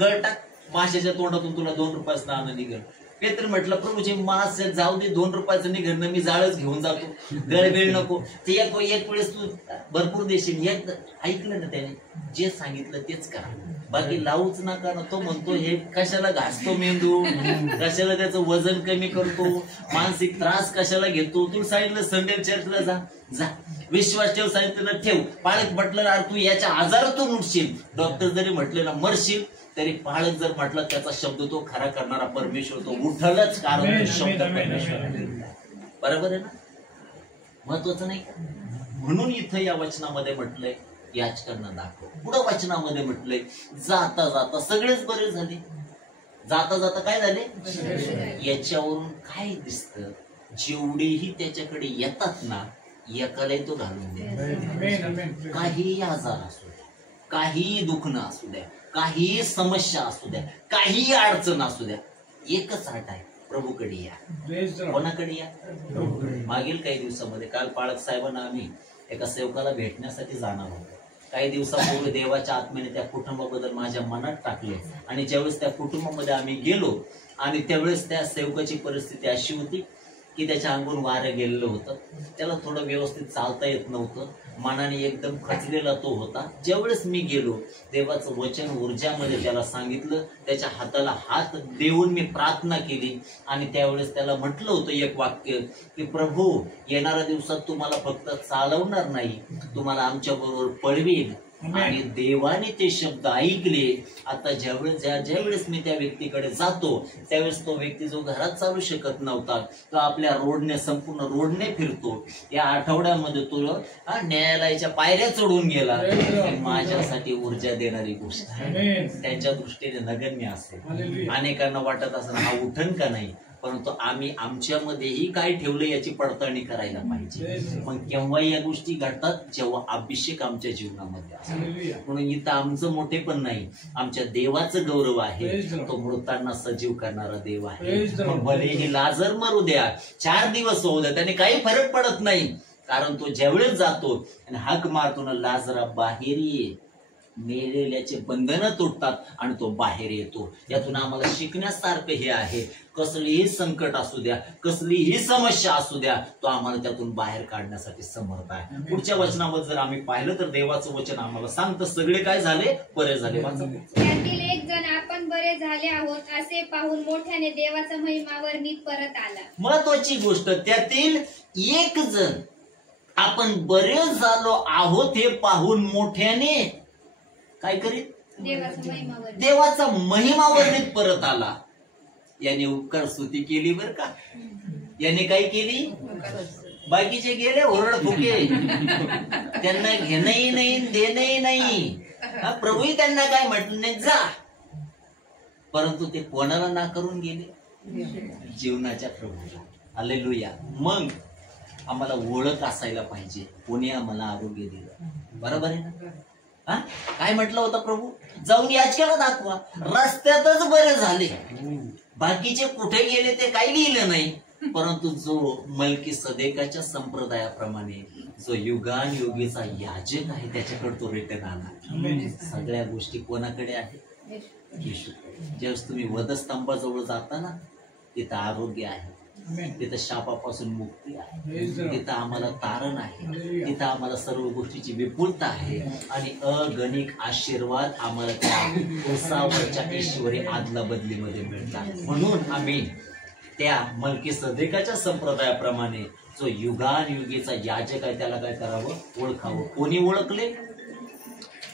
गळ टाक, माशाच्या तोंडातून तुला 2 रुपयाचं नाणं निघेल. पेत्र म्हटलं प्रभूचे मास जाऊ दे, 2 रुपयाचं निघेल, मी जाळच घेऊन जातो, गळबेळ नको. ते एक वेळेस तू भरपूर देशील. ऐकलं ना त्याने, जे सांगितलं तेच करा, बाकी लावूच नका ना. तो म्हणतो हे कशाला घासतो मेंदू, कशाला त्याचं वजन कमी करतो, मानसिक त्रास कशाला घेतो. तू सांगितलं संडे चर्चला जा, जा विश्वास ठेव, सांगितलं ठेव. पाळक म्हटलं अरे तू याच्या आजारातून उठशील, डॉक्टर जरी म्हटलं ना मरशील, तरी पाळक जर म्हटलं त्याचा शब्द तो खरा करणारा परमेश्वर तो उठलच, कारण शब्द परमेश्वर. बरोबर आहे ना. महत्वाचं नाही का? म्हणून इथं या वचनामध्ये म्हटलंय याचकांना दाखव. पुढं वचनामध्ये म्हटलंय जाता जाता सगळेच बरे झाले. जाता जाता काय झाले? याच्यावरून काय दिसतं, जेवढेही त्याच्याकडे येतात ना एकालाही तो घालून द्या. काहीही आजार असू द्या, काहीही दुखणं असू द्या, काहीही समस्या असू द्या, काहीही अडचण असू द्या, एकच आट आहे, प्रभूकडे या. कोणाकडे या? मागील काही दिवसामध्ये काल पाळक साहेबांना आम्ही एका सेवकाला भेटण्यासाठी जाणार होतो. काही दिवसापूर्वी देवाच्या आत्म्याने त्या कुटुंबाबद्दल माझ्या मनात टाकले आणि ज्यावेळेस त्या कुटुंबामध्ये आम्ही गेलो आणि त्यावेळेस त्या सेवकाची परिस्थिती अशी होती की त्याच्या अंगून वारं गेलेलं होतं, त्याला थोडं व्यवस्थित चालता येत नव्हतं, मनाने एकदम खचलेला तो होता. ज्यावेळेस मी गेलो, देवाचं वचन ऊर्जामध्ये त्याला सांगितलं, त्याच्या हाताला हात देऊन मी प्रार्थना केली आणि त्यावेळेस त्याला म्हटलं होतं एक वाक्य की प्रभू येणाऱ्या दिवसात तुम्हाला फक्त चालवणार नाही, तुम्हाला आमच्या बरोबर पळवीन. आणि देवाने ते शब्द ऐकले. आता ज्यावेळेस मी त्या व्यक्तीकडे जातो त्यावेळेस तो व्यक्ती जो घरात चालू शकत नव्हता तो आपल्या रोडने संपूर्ण रोडने फिरतो. या आठवड्यामध्ये तो न्यायालयाच्या पायऱ्या चढून गेला. माझ्यासाठी ऊर्जा देणारी गोष्ट आहे. त्यांच्या दृष्टीने नगण्य असेल, अनेकांना वाटत असं हा उठण का नाही, परंतु आम्ही आमच्यामध्येही काय ठेवलं याची पडताळणी करायला पाहिजे. मग केव्हा या गोष्टी घडतात, जेव्हा अभिषेक आमच्या जीवनामध्ये असतो. म्हणून इथं आमचं मोठेपण नाही, आमच्या देवाचं गौरव आहे. तो मृतांना सजीव करणारा देव आहे. भलेही लाजर मरू द्या, 4 दिवस होऊ द्या, त्याने काही फरक पडत नाही. कारण तो ज्यावेळेस जातो आणि हाक मारतो ना लाजरा बाहेर ये, मेलेल्याचे बंधन तुटतात आणि तो बाहेर येतो. यातून आम्हाला शिकण्यासारखं हे आहे. कसलीही संकट असू द्या, कसलीही समस्या असू द्या, तो आम्हाला त्यातून बाहेर काढण्यासाठी समर्थ आहे. पुढच्या वचनामध्ये जर आम्ही पाहिलं तर देवाचं वचन आम्हाला सांगतं सगळे काय झाले, बरे झाले. त्यातील एक जण आपण बरे झाले आहोत असे पाहून मोठ्याने देवाचा महिमा वर्णित परत आला. महत्वाची गोष्ट, त्यातील एक जण आपण बरे झालो आहोत हे पाहून मोठ्याने काय करीत, देवाचा महिमा वर्णित परत आला. याने उपकार स्तुती केली बर का. याने काय केली, बाकीचे गेले ओरड फुके, त्यांना घेणंही नाही देणंही नाही. प्रभूही त्यांना काय म्हटलं नाही जा, परंतु ते कोणाला ना करून गेले, जीवनाच्या प्रभूला. हालेलुया. मग आम्हाला ओळख असायला पाहिजे, कोणी आम्हाला आरोग्य दिलं. बरोबर आहे ना. काय म्हटलं होतं प्रभू, जाऊन याचकाला दाखवा. रस्त्यातच बरे झाले, बाकीचे कुठे गेले ते काही लिहिलं नाही. परंतु जो मल्कीसदेकाच्या संप्रदायाप्रमाणे जो युगानयुगीचा याजक आहे त्याच्याकडे तो रिटर्न आला. सगळ्या गोष्टी कोणाकडे आहेत? येशू. ज्यावेळेस तुम्ही वधस्तंभाजवळ जाता ना, तिथं आरोग्य आहे, तिथं शापापासून मुक्ती आहे, तिथं आम्हाला तारण आहे, तिथं आम्हाला सर्व गोष्टीची विपुलता आहे आणि अगणित आशीर्वाद आम्हाला त्या उसावरच्या ईश्वरी आदला बदलीमध्ये मिळतात. म्हणून आम्ही त्या मल्कीसदेकाच्या संप्रदायाप्रमाणे जो युगानयुगीचा याजक आहे त्याला काय करावं? ओळखावं. कोणी ओळखले?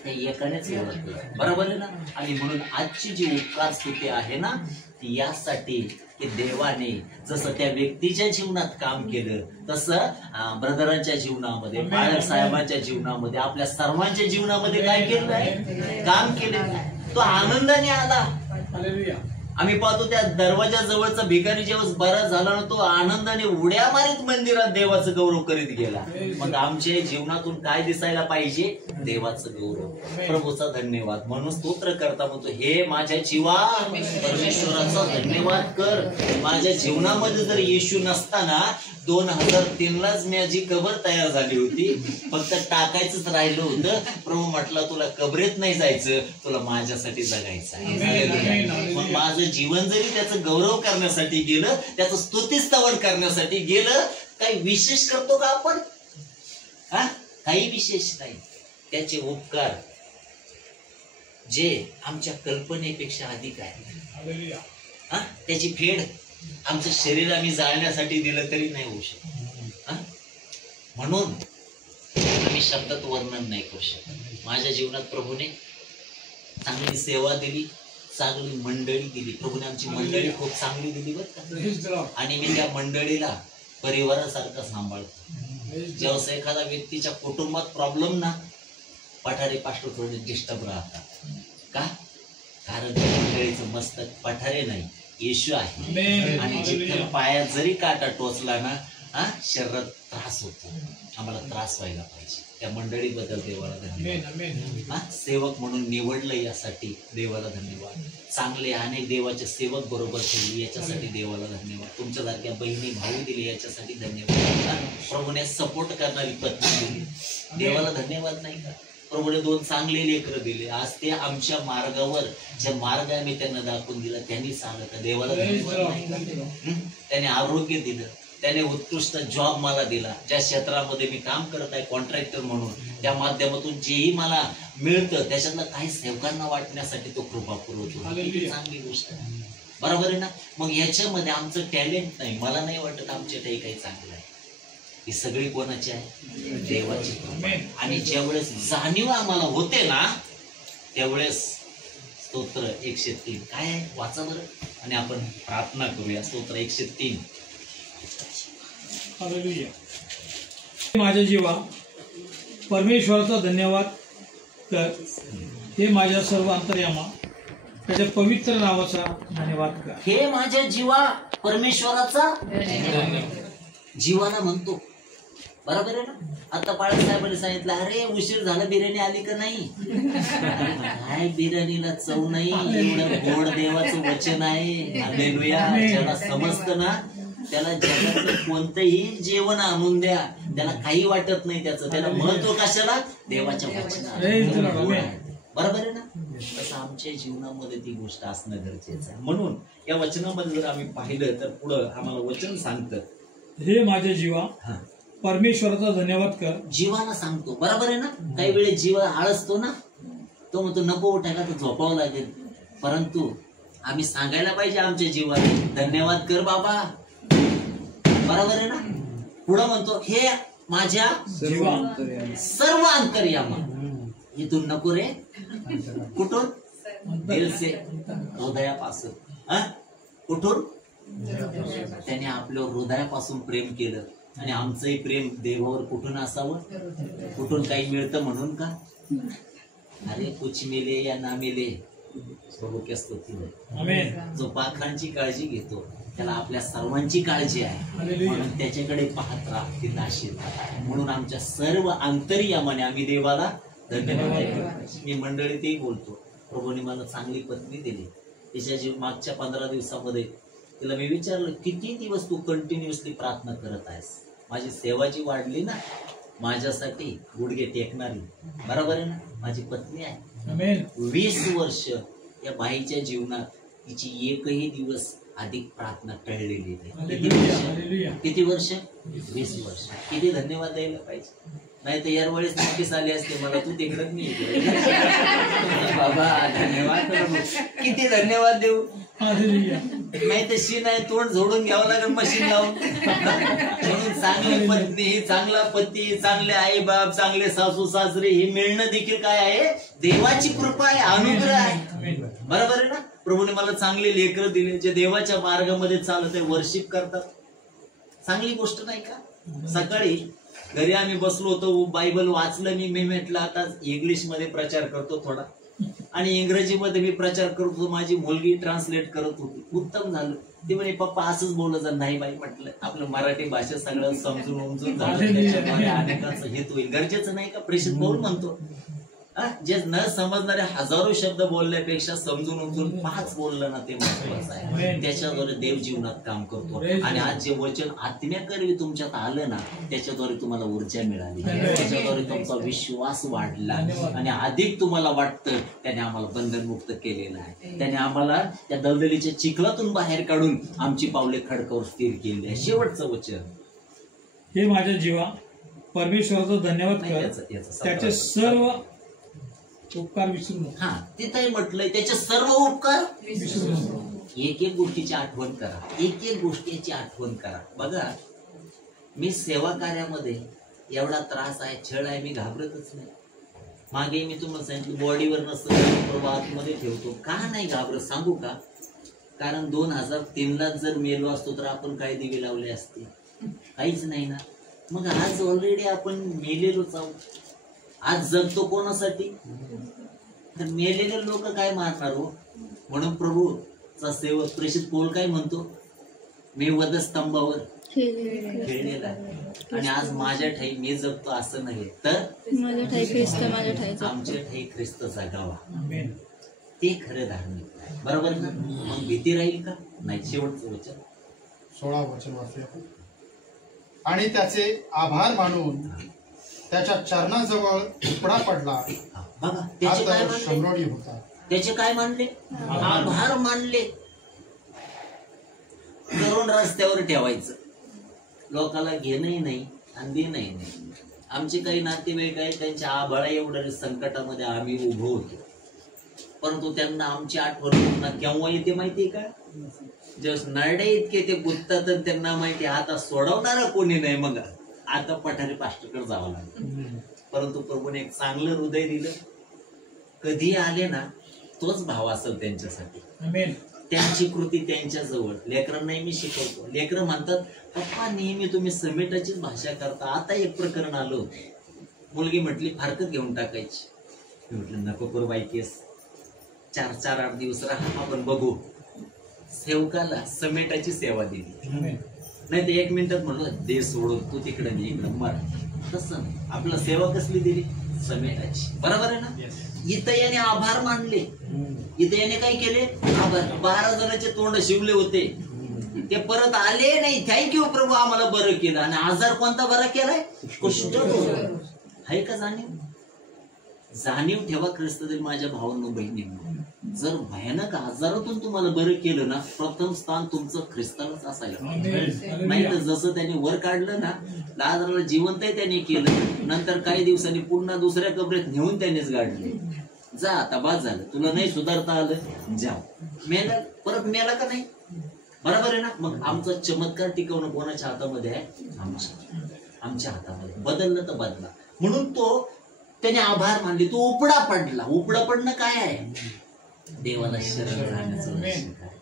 ते एकानेच ओळखलं. बरोबर आहे ना? आणि म्हणून आजची जी उपकार स्तुती आहे ना, ती यासाठी की देवाने जसं त्या व्यक्तीच्या जीवनात काम केलं तसं ब्रदरांच्या जीवनामध्ये, बाळक साहेबांच्या जीवनामध्ये, आपल्या सर्वांच्या जीवनामध्ये काय केलं आहे? काम केलेलं आहे. तो आनंदाने आला. आम्ही पाहतो त्या दरवाजा जवळचा भिकारी जेव्हा बरा झाला ना, तो आनंदाने उड्या मारीत मंदिरात देवाचं गौरव करीत गेला. मग आमच्या जीवनातून काय दिसायला पाहिजे? देवाचं गौरव. प्रभूचा धन्यवाद. म्हणून स्तोत्र करता म्हणतो, हे माझ्या जीवा परमेश्वराचा धन्यवाद कर. माझ्या जीवनामध्ये जर येशू नसताना 2003लाच माझी कबर तयार झाली होती, फक्त टाकायचंच राहिलं होतं. प्रभू म्हटलं, तुला कबरेत नाही जायचं, तुला माझ्यासाठी जगायचं आहे. मग माझं जीवन जरी त्याचं गौरव करण्यासाठी गेलं, त्याचं स्तुतिस्तवन करण्यासाठी गेलं, काही विशेष करतो का आपण? काही विशेष नाही. त्याचे उपकार जे आमच्या कल्पनेपेक्षा अधिक आहे. त्याची फेड आमचं शरीर आम्ही जाळण्यासाठी दिलं तरी नाही होऊ शकत. म्हणून आम्ही शब्दात वर्णन नाही करू शकत. माझ्या जीवनात प्रभूने चांगली सेवा दिली, चांगली मंडळी दिली. प्रभूने आमची मंडळी खूप चांगली दिली बरं का. आणि मी त्या मंडळीला परिवारासारखं सांभाळतो. जेव्हा एखादा व्यक्तीच्या कुटुंबात प्रॉब्लेम ना, पठारे पास्टर थोडे डिस्टर्ब राहतात. का? कारण त्या मंडळीचं मस्तक पठारे नाही, येशू आहे. आणि जिथं पायात जरी काटा टोचला ना, शरीरात त्रास होतो. आम्हाला त्रास व्हायला पाहिजे. त्या मंडळीबद्दल देवाला धन्यवाद. सेवक म्हणून निवडलं यासाठी देवाला धन्यवाद. चांगले अनेक देवाचे सेवक बरोबर ठेवले याच्यासाठी देवाला धन्यवाद. तुमच्यासारख्या बहिणी भाऊ दिले याच्यासाठी धन्यवाद. प्रभूने सपोर्ट करणारी पत्नी दिली, देवाला धन्यवाद नाही का? प्रभूने 2 चांगले लेकरं दिले. आज ते आमच्या मार्गावर, जे मार्ग आम्ही त्यांना दाखवून दिला त्यांनी चालत, देवाला धन्यवाद नाही का? त्याने आरोग्य दिलं, त्याने उत्कृष्ट जॉब मला दिला. ज्या क्षेत्रामध्ये मी काम करत आहे कॉन्ट्रॅक्टर म्हणून, त्या माध्यमातून जेही मला मिळतं त्याच्यातलं काही सेवकांना वाटण्यासाठी तो कृपा पुरवतो. चांगली गोष्ट आहे. बरोबर आहे ना? मग याच्यामध्ये आमचं टॅलेंट नाही. मला नाही वाटत आमच्याकडे काही चांगलं आहे. ही सगळी कोणाची आहे? देवाची. आणि ज्यावेळेस जाणीव आम्हाला होते ना, त्यावेळेस स्तोत्र 103 काय आहे? वाचा बरं आणि आपण प्रार्थना करूया. स्तोत्र 103. माझ्या जीवा परमेश्वराचा धन्यवाद कर. हे माझ्या सर्व अंतर्यामा त्याच्या पवित्र नावाचा धन्यवाद कर. हे माझ्या जीवा परमेश्वराचा जीवाला म्हणतो. बरोबर आहे ना? आता बाळासाहेबांनी सांगितलं, अरे उशीर झाला, बिर्याणी आली का नाही? काय बिर्याणीला चव नाही? एवढं गोड देवाचं वचन आहे. हालेलुया. ज्याला समजतं ना, त्याला जगातलं कोणतंही जेवण आणून द्या, त्याला काही वाटत नाही. त्याला महत्व कशाला? देवाच्या वचनाला. बरोबर आहे ना? तसं आमच्या जीवनामध्ये ती गोष्ट असणं गरजेचं आहे. म्हणून या वचनामध्ये जर आम्ही पाहिलं तर पुढं आम्हाला वचन सांगतं, हे माझ्या जीवा परमेश्वराचा धन्यवाद कर. जीवाला सांगतो. बरोबर आहे ना? काही वेळेस जीव आळसतो ना, तो म्हणतो नको उठायला, तर झोपावं लागेल. परंतु आम्ही सांगायला पाहिजे आमच्या जीवाला, धन्यवाद कर बाबा. बरोबर आहे ना? पुढं म्हणतो, हे माझ्या सर्व अंतर्यामा. इथून नको रे, कुठून? दिल से, हृदयापासून. कुठून? त्याने आपल्या हृदयापासून प्रेम केलं. आणि आमचंही प्रेम देवावर कुठून असावं? कुठून काही मिळतं म्हणून का? अरे कुछ मिले या ना मिले, प्रभू क्या स्तुती आहे. जो पाखरांची काळजी घेतो त्याला आपल्या सर्वांची काळजी आहे. म्हणून त्याच्याकडे पाहत राहा, ती नाशील. म्हणून आमच्या सर्व अंतर्यामाने आम्ही देवाला धन्यवाद. मी मंडळीतही बोलतो, प्रभूने मला चांगली पत्नी दिली. तिच्या मागच्या 15 दिवसामध्ये तिला मी विचारलं, किती दिवस तू कंटिन्युअसली प्रार्थना करत आहेस? माझी सेवाची वाढली ना, माझ्यासाठी गुडघे टेकणारी, बरोबर आहे ना, माझी पत्नी आहे. आमेन. 20 वर्ष या बाईच्या जीवनात तिची एकही दिवस अधिक प्रार्थना टळलेली नाही. किती हालेलुया, वर्ष? हालेलुया. किती वर्ष? 20 वर्ष. किती धन्यवाद द्यायला पाहिजे. नाही तर यार वेळेस नोटीस आली असते मला, तू तिकडच मी इकडे. बाबा धन्यवाद प्रभू. किती धन्यवाद देऊ. हालेलुया. नाही तर शी नाही, तोंड झोडून घ्यावं लागेल मशीन लावून. म्हणून चांगली पत्नी, चांगला पती, चांगले आई बाप, चांगले सासू सासरे हे मिळणं देखील काय आहे? देवाची कृपा आहे, अनुग्रह आहे. आमेन. बरोबर आहे ना. प्रभूने मला चांगले लेकरं दिले जे देवाच्या मार्गामध्ये चालत आहे, वर्शिप करतात. चांगली गोष्ट नाही का? सकाळी घरी आम्ही बसलो होतो, बायबल वाचलं मी म्हटलं आता इंग्लिश मध्ये प्रचार करतो थोडा आणि इंग्रजीमध्ये मी प्रचार करत होतो. माझी मुलगी ट्रान्सलेट करत होती. उत्तम झालं. ती म्हणे पप्पा असंच बोललं जा. नाही बाई म्हटलं, आपलं मराठी भाषा सगळं समजून उमजून झालं, त्याच्याद्वारे अनेकांचं हित होईल. गरजेचं नाही का? प्रेषित पाऊल म्हणतो जे न समजणारे हजारो शब्द बोलण्यापेक्षा समजून उमजून 5 बोललं ना, ते महत्वाचं आहे. त्याच्याद्वारे देव जीवनात काम करतो. आणि आज जे वचन आत्म्याकरवी तुमच्यात आलं ना, त्याच्याद्वारे तुम्हाला ऊर्जा मिळाली, त्याच्याद्वारे तुमचा विश्वास वाढला आणि अधिक तुम्हाला वाटतं त्याने आम्हाला बंधनमुक्त केलेलं आहे. त्याने आम्हाला त्या दलदलीच्या चिखलातून बाहेर काढून आमची पावले खडकावर स्थिर केली आहे. शेवटचं वचन, हे माझ्या जीवा परमेश्वराचा धन्यवाद नाही, कर, याचं त्याचे सर्व उपकार विसरू नको. हा तिथंही म्हटलंय त्याचे सर्व उपकार विसरू नको. एक एक गोष्टीची आठवण करा, एक एक गोष्टीची आठवण करा. बघा, मी सेवा कार्यामध्ये एवढा त्रास आहे, छळ आहे, मी घाबरतच नाही. मागे मी तुम्हाला सांगितलं बॉडीवर नसतं आतमध्ये ठेवतो. का नाही घाबरत सांगू का? कारण 2003ला जर मेलो असतो तर आपण काय दिवे लावले असते? काहीच नाही ना. मग आज ऑलरेडी आपण मेलेलोच आहोत. आज जगतो कोणासाठी? तर मेलेले लोक काय मारणार हो? म्हणून प्रभूचा सेवक प्रेषित पौल काय म्हणतो? मी वधस्तंभावर खेळलेला आहे आणि आज माझ्या ठाई मी जगतो असं नाही, तर माझ्या ठाई ख्रिस्त माझ्या ठाई आमच्या ठाई ख्रिस्त जगावा. आमेन. ते खरं धार्मिक आहे. बरोबर ना? मग भीती राहील का? नाही. शेवटचं वचन 16 वचन वाचूया आपण. आणि त्याचे आभार मानून त्याच्या चरणाजवळ उपडा पडला. हा, बघा हा त्याचे काय तर मानले? शंभरडी होता. त्याचे काय मानले? आभार मानले. करून रस्त्यावर ठेवायचं, लोकाला घेणंही नाही आणि देणंही नाही. आमचे काही नातेवाईक आहेत, त्यांच्या आभाळा एवढ्या संकटामध्ये आम्ही उभो होतो, परंतु त्यांना आमची आठवण केव्हा येते माहितीये का? जस्ट नरडे इतके ते गुंततात आणि त्यांना माहिती आता सोडवणारा कोणी नाही. मग आता पठारे पास्टरकडे जावं लागलं. परंतु प्रभूने एक चांगलं हृदय दिलं. कधी आले ना, तोच भाव असेल त्यांच्यासाठी. आमेन. त्यांची कृती त्यांच्या जवळ. लेकरांनाही मी शिकवतो. लेकरं म्हणतात पप्पा नेहमी तुम्ही समेटाचीच भाषा करता. आता एक प्रकरण आलं, मुलगी म्हटली फारकत घेऊन टाकायची. मी म्हटलं नको करू बाई केस, 4-8 दिवस राहा, आपण बघू. सेवकाला समेटाची सेवा दिली. आमेन. नाही तर 1 मिनिटात म्हणलं दे सोडून, तू तिकडे मी इकडं मर. तसं नाही. आपलं सेवा कसली दिली? समेटाची. बरोबर आहे ना? इथं याने आभार मानले. इथं याने काय केले? आभार. 12 जणांचे तोंड शिवले होते, ते परत आले नाही. थँक्यू प्रभू, आम्हाला बरं केलं. आणि आजार कोणता बरा केलाय? कुष्ठरोग. आहे का जाणीव? जाणीव ठेवा ख्रिस्तातील माझ्या भावांनो बहिणींनो. जर भयानक आजारातून तुम्हाला बरं केलं ना, प्रथम स्थान तुमचं ख्रिस्तालाच असायला पाहिजे. नाही तर जसं त्याने वर काढलं ना, लाजाराला जिवंतही त्याने केलं, नंतर काही दिवसांनी पुन्हा दुसऱ्या कबरेत नेऊन त्यानेच गाडले. जा आता बाद झालं, तुला नाही सुधारता आलं, जा. मेला परत मेला का नाही? बरोबर आहे ना? मग आमचा चमत्कार टिकवणं कोणाच्या हातामध्ये आहे? आमच्या हातामध्ये. बदललं तर बदला. म्हणून तो त्याने आभार मानले. तो उपडा पडला. उपडा पडणं काय आहे? देवाला शरण जाण्याचं लक्षण आहे.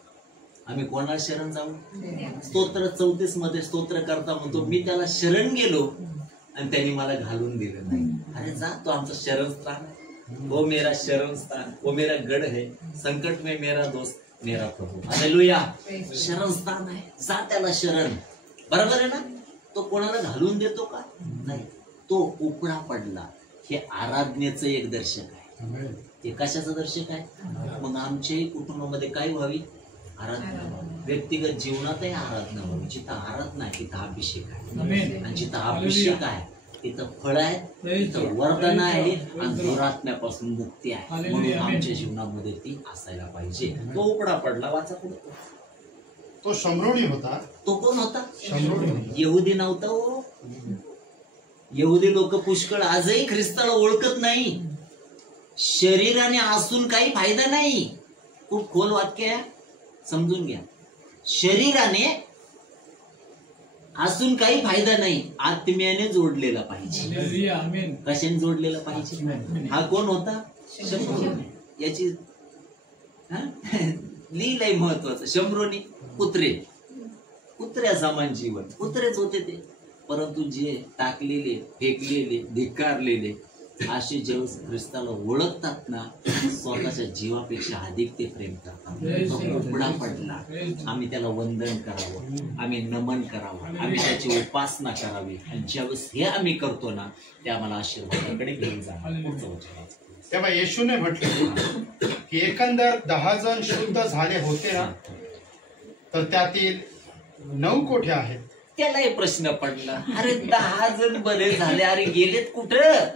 आम्ही कोणाला शरण जाऊ? स्तोत्र 34 मध्ये स्तोत्र करता म्हणतो मी त्याला शरण गेलो आणि त्यांनी मला घालून दिलं नाही. अरे जा, तो आमचं शरण स्थान आहे. वो मेरा शरण स्थान, वो मेरा गड है, संकट में मेरा दोस्त मेरा प्रभू. हालेलुया. शरण स्थान आहे, जा त्याला शरण. बरोबर आहे ना? तो कोणाला घालून देतो का? नाही. तो उपडा पडला. हे आराधनेचं एक दर्शक आहे. ते कशाचं दर्शक आहे? मग आमच्याही कुटुंबामध्ये काय व्हावी? आराधना. व्यक्तिगत जीवनातही आराधना व्हावी. जिथं आराधना आहे तिथं अभिषेक आहे, आमेन. आणि जिथं अभिषेक आहे तिथं फळ आहे, तिथं वरदान आहे, आणि दुरात्म्यापासून मुक्ती आहे. म्हणून आमच्या जीवनामध्ये ती असायला पाहिजे. तो उघडा पडला, वाचा पुढे. तो शम्रोणी होता. तो कोण होता? शम्रोणी होता. यहुदी नव्हता हो. यहुदी लोक पुष्कळ आजही ख्रिस्ताला ओळखत नाही. शरीराने असून काही फायदा नाही. खूप खोल वाक्य आहे, समजून घ्या. शरीराने असून काही फायदा नाही, आत्म्याने जोडलेला पाहिजे. हालेलुया. आमेन. कशाने जोडलेला पाहिजे? हा कोण होता? शम्रोनी. याची लिहिलंय महत्वाचं. शम्रोनी कुत्रे, कुत्र्या समान जीवन. कुत्रेच होते ते, परंतु जे टाकलेले, फेकलेले, धिक्कारलेले असे जेव्हा ख्रिस्ताला ओळखतात ना, स्वतःच्या जीवापेक्षा अधिक ते प्रेम करतात. तो उघडा पडला, आम्ही त्याला वंदन करावं, आम्ही नमन करावं, आम्ही त्याची उपासना करावी. आणि ज्यावेळेस हे आम्ही करतो ना, ते आम्हाला आशीर्वादाकडे घेऊन जाणार. तेव्हा येशूने म्हटले की एकंदर 10 जण शुद्ध झाले होते ना, तर त्यातील 9 कोठे आहेत? त्यालाही प्रश्न पडला, अरे 10 जण बरे झाले, अरे गेलेत कुठं?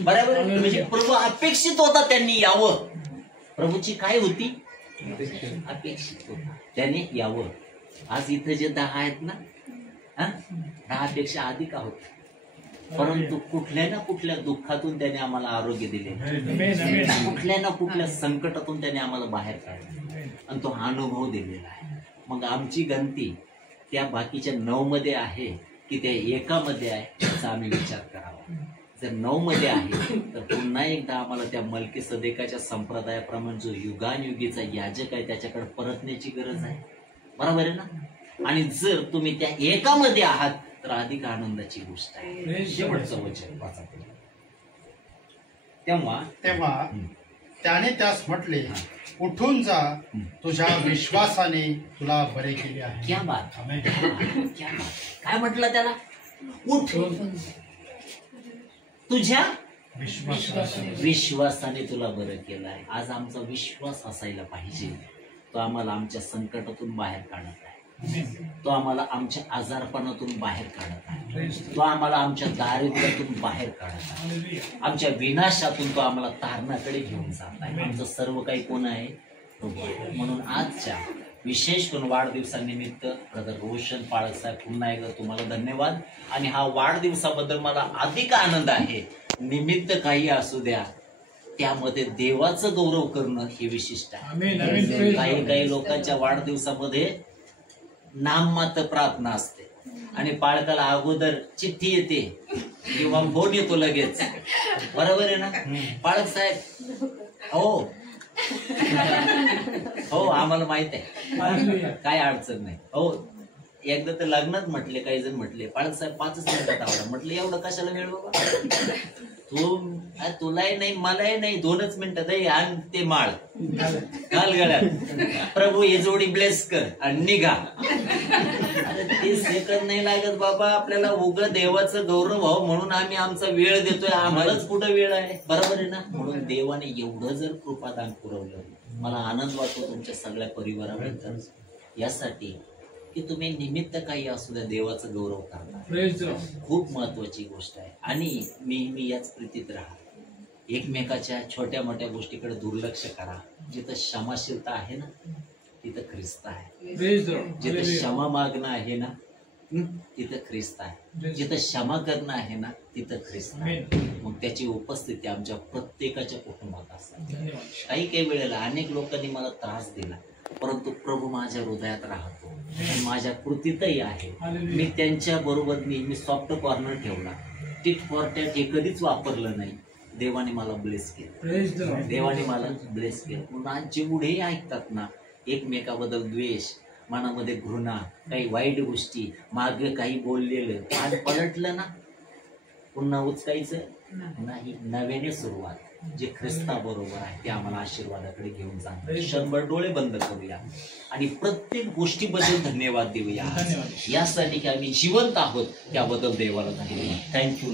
बरोबर आहे? म्हणजे प्रभू अपेक्षित होता त्यांनी यावं. प्रभूची काय होती? अपेक्षित होता त्याने यावं. आज इथं जे 10 आहेत ना, 10 पेक्षा अधिक आहोत, परंतु कुठल्या ना कुठल्या दुःखातून त्याने आम्हाला आरोग्य दिले, कुठल्या ना कुठल्या संकटातून त्याने आम्हाला बाहेर काढले, आणि तो अनुभव दिलेला आहे. मग आमची गणती त्या बाकीच्या 9 मध्ये आहे की त्या एकामध्ये आहे, याचा आम्ही विचार करावा. जर 9 मध्ये आहे तर पुन्हा एकदा आम्हाला त्या मल्कीसदेकाच्या संप्रदायाप्रमाणे जो युगानुयुगीचा याजक आहे त्याच्याकडे परतण्याची गरज आहे. बरोबर आहे ना? आणि जर तुम्ही त्या एकामध्ये आहात तर अधिक आनंदाची गोष्ट आहे. शेवटचं वचन वाचा. तेव्हा त्याने त्यास म्हटले, उठून जा, तुझ्या विश्वासाने तुला बरे केले आहे. क्या बात, क्या बात. काय म्हटलं त्याला? उठ, तुझ्या विश्वासाने तुला बरं केलं आहे. आज आमचा विश्वास असायला पाहिजे. तो आम्हाला आमच्या संकटातून बाहेर काढत आहे, तो आम्हाला आमच्या आजारपणातून बाहेर काढत आहे, तो आम्हाला आमच्या दारिद्र्यातून बाहेर काढत आहे, आमच्या विनाशातून तो आम्हाला तारणाकडे घेऊन जात आहे. आमचं सर्व काही कोण आहे? म्हणून आजच्या विशेष करून वाढदिवसानिमित्त ब्रदर रोशन पाळक साहेब, पुन्हा एकदा तुम्हाला धन्यवाद. आणि हा वाढदिवसाबद्दल मला अधिक आनंद आहे. निमित्त काही असू द्या, त्यामध्ये देवाचं गौरव करणं हे विशिष्ट आहे. काही लोकांच्या वाढदिवसामध्ये नाममात्र प्रार्थना असते, आणि पाळकाला अगोदर चिठ्ठी येते किंवा फोन येतो लगेच. बरोबर आहे ना पाळक साहेब? हो हो, आम्हाला माहित आहे, काय अडचण नाही. हो, एकदा तर लग्नात म्हटले, काही जण म्हटले, पाळक साहेब 5 मिनिटात आवडा. म्हटलं एवढं कशाला वेळ बाबा? तुलाही नाही मलाही नाही, 2च मिनिटात आहे. आणि ते माळ घाल गळ्यात, प्रभू हे जोडी ब्लेस कर आणि निघा. अरे 30 सेकंद नाही लागत बाबा. आपल्याला उगं देवाचं गौरव व्हावं म्हणून आम्ही आमचा वेळ देतोय. आम्हालाच कुठं वेळ आहे? बरोबर आहे ना? म्हणून देवाने एवढं जर कृपादान पुरवलं, मला आनंद वाटतो तुमच्या सगळ्या परिवाराबद्दल, यासाठी की तुम्ही निमित्त काही असू द्या देवाचं गौरव करता. खूप महत्वाची गोष्ट आहे. आणि नेहमी याच प्रीतीत राहा. एकमेकाच्या छोट्या मोठ्या गोष्टीकडे दुर्लक्ष करा. जिथं क्षमाशीलता आहे ना तिथं ख्रिस्त आहे. जिथं क्षमा मागणं आहे ना तिथं ख्रिस्त आहे. जिथं क्षमा करणं आहे ना तिथं ख्रिस्त आहे. मग त्याची उपस्थिती आमच्या प्रत्येकाच्या कुटुंबात असते. काही वेळेला अनेक लोकांनी मला त्रास दिला, परंतु प्रभू माझ्या हृदयात राहतो, माझ्या कृतीतही आहे. मी त्यांच्या बरोबर नेहमी सॉफ्ट कॉर्नर ठेवला. टिट फॉर टॅट हे कधीच वापरलं नाही. देवाने मला ब्लेस केलं, देवाने मला ब्लेस केलं. पुन्हा जेवढे ऐकतात ना एकमेकाबद्दल द्वेष, मनामध्ये घृणा, काही वाईट गोष्टी, मागे काही बोललेलं, आज पलटलं ना पुन्हा उचकायचं नाही. नव्याने सुरुवात, जे ख्रिस्ता बरोबर आहे ते आम्हाला आशीर्वादाकडे घेऊन जाणार. 100 डोळे बंद करूया आणि प्रत्येक गोष्टीबद्दल धन्यवाद देऊया. यासाठी की आम्ही जिवंत आहोत त्याबद्दल देवाला धन्यवाद. थँक्यू.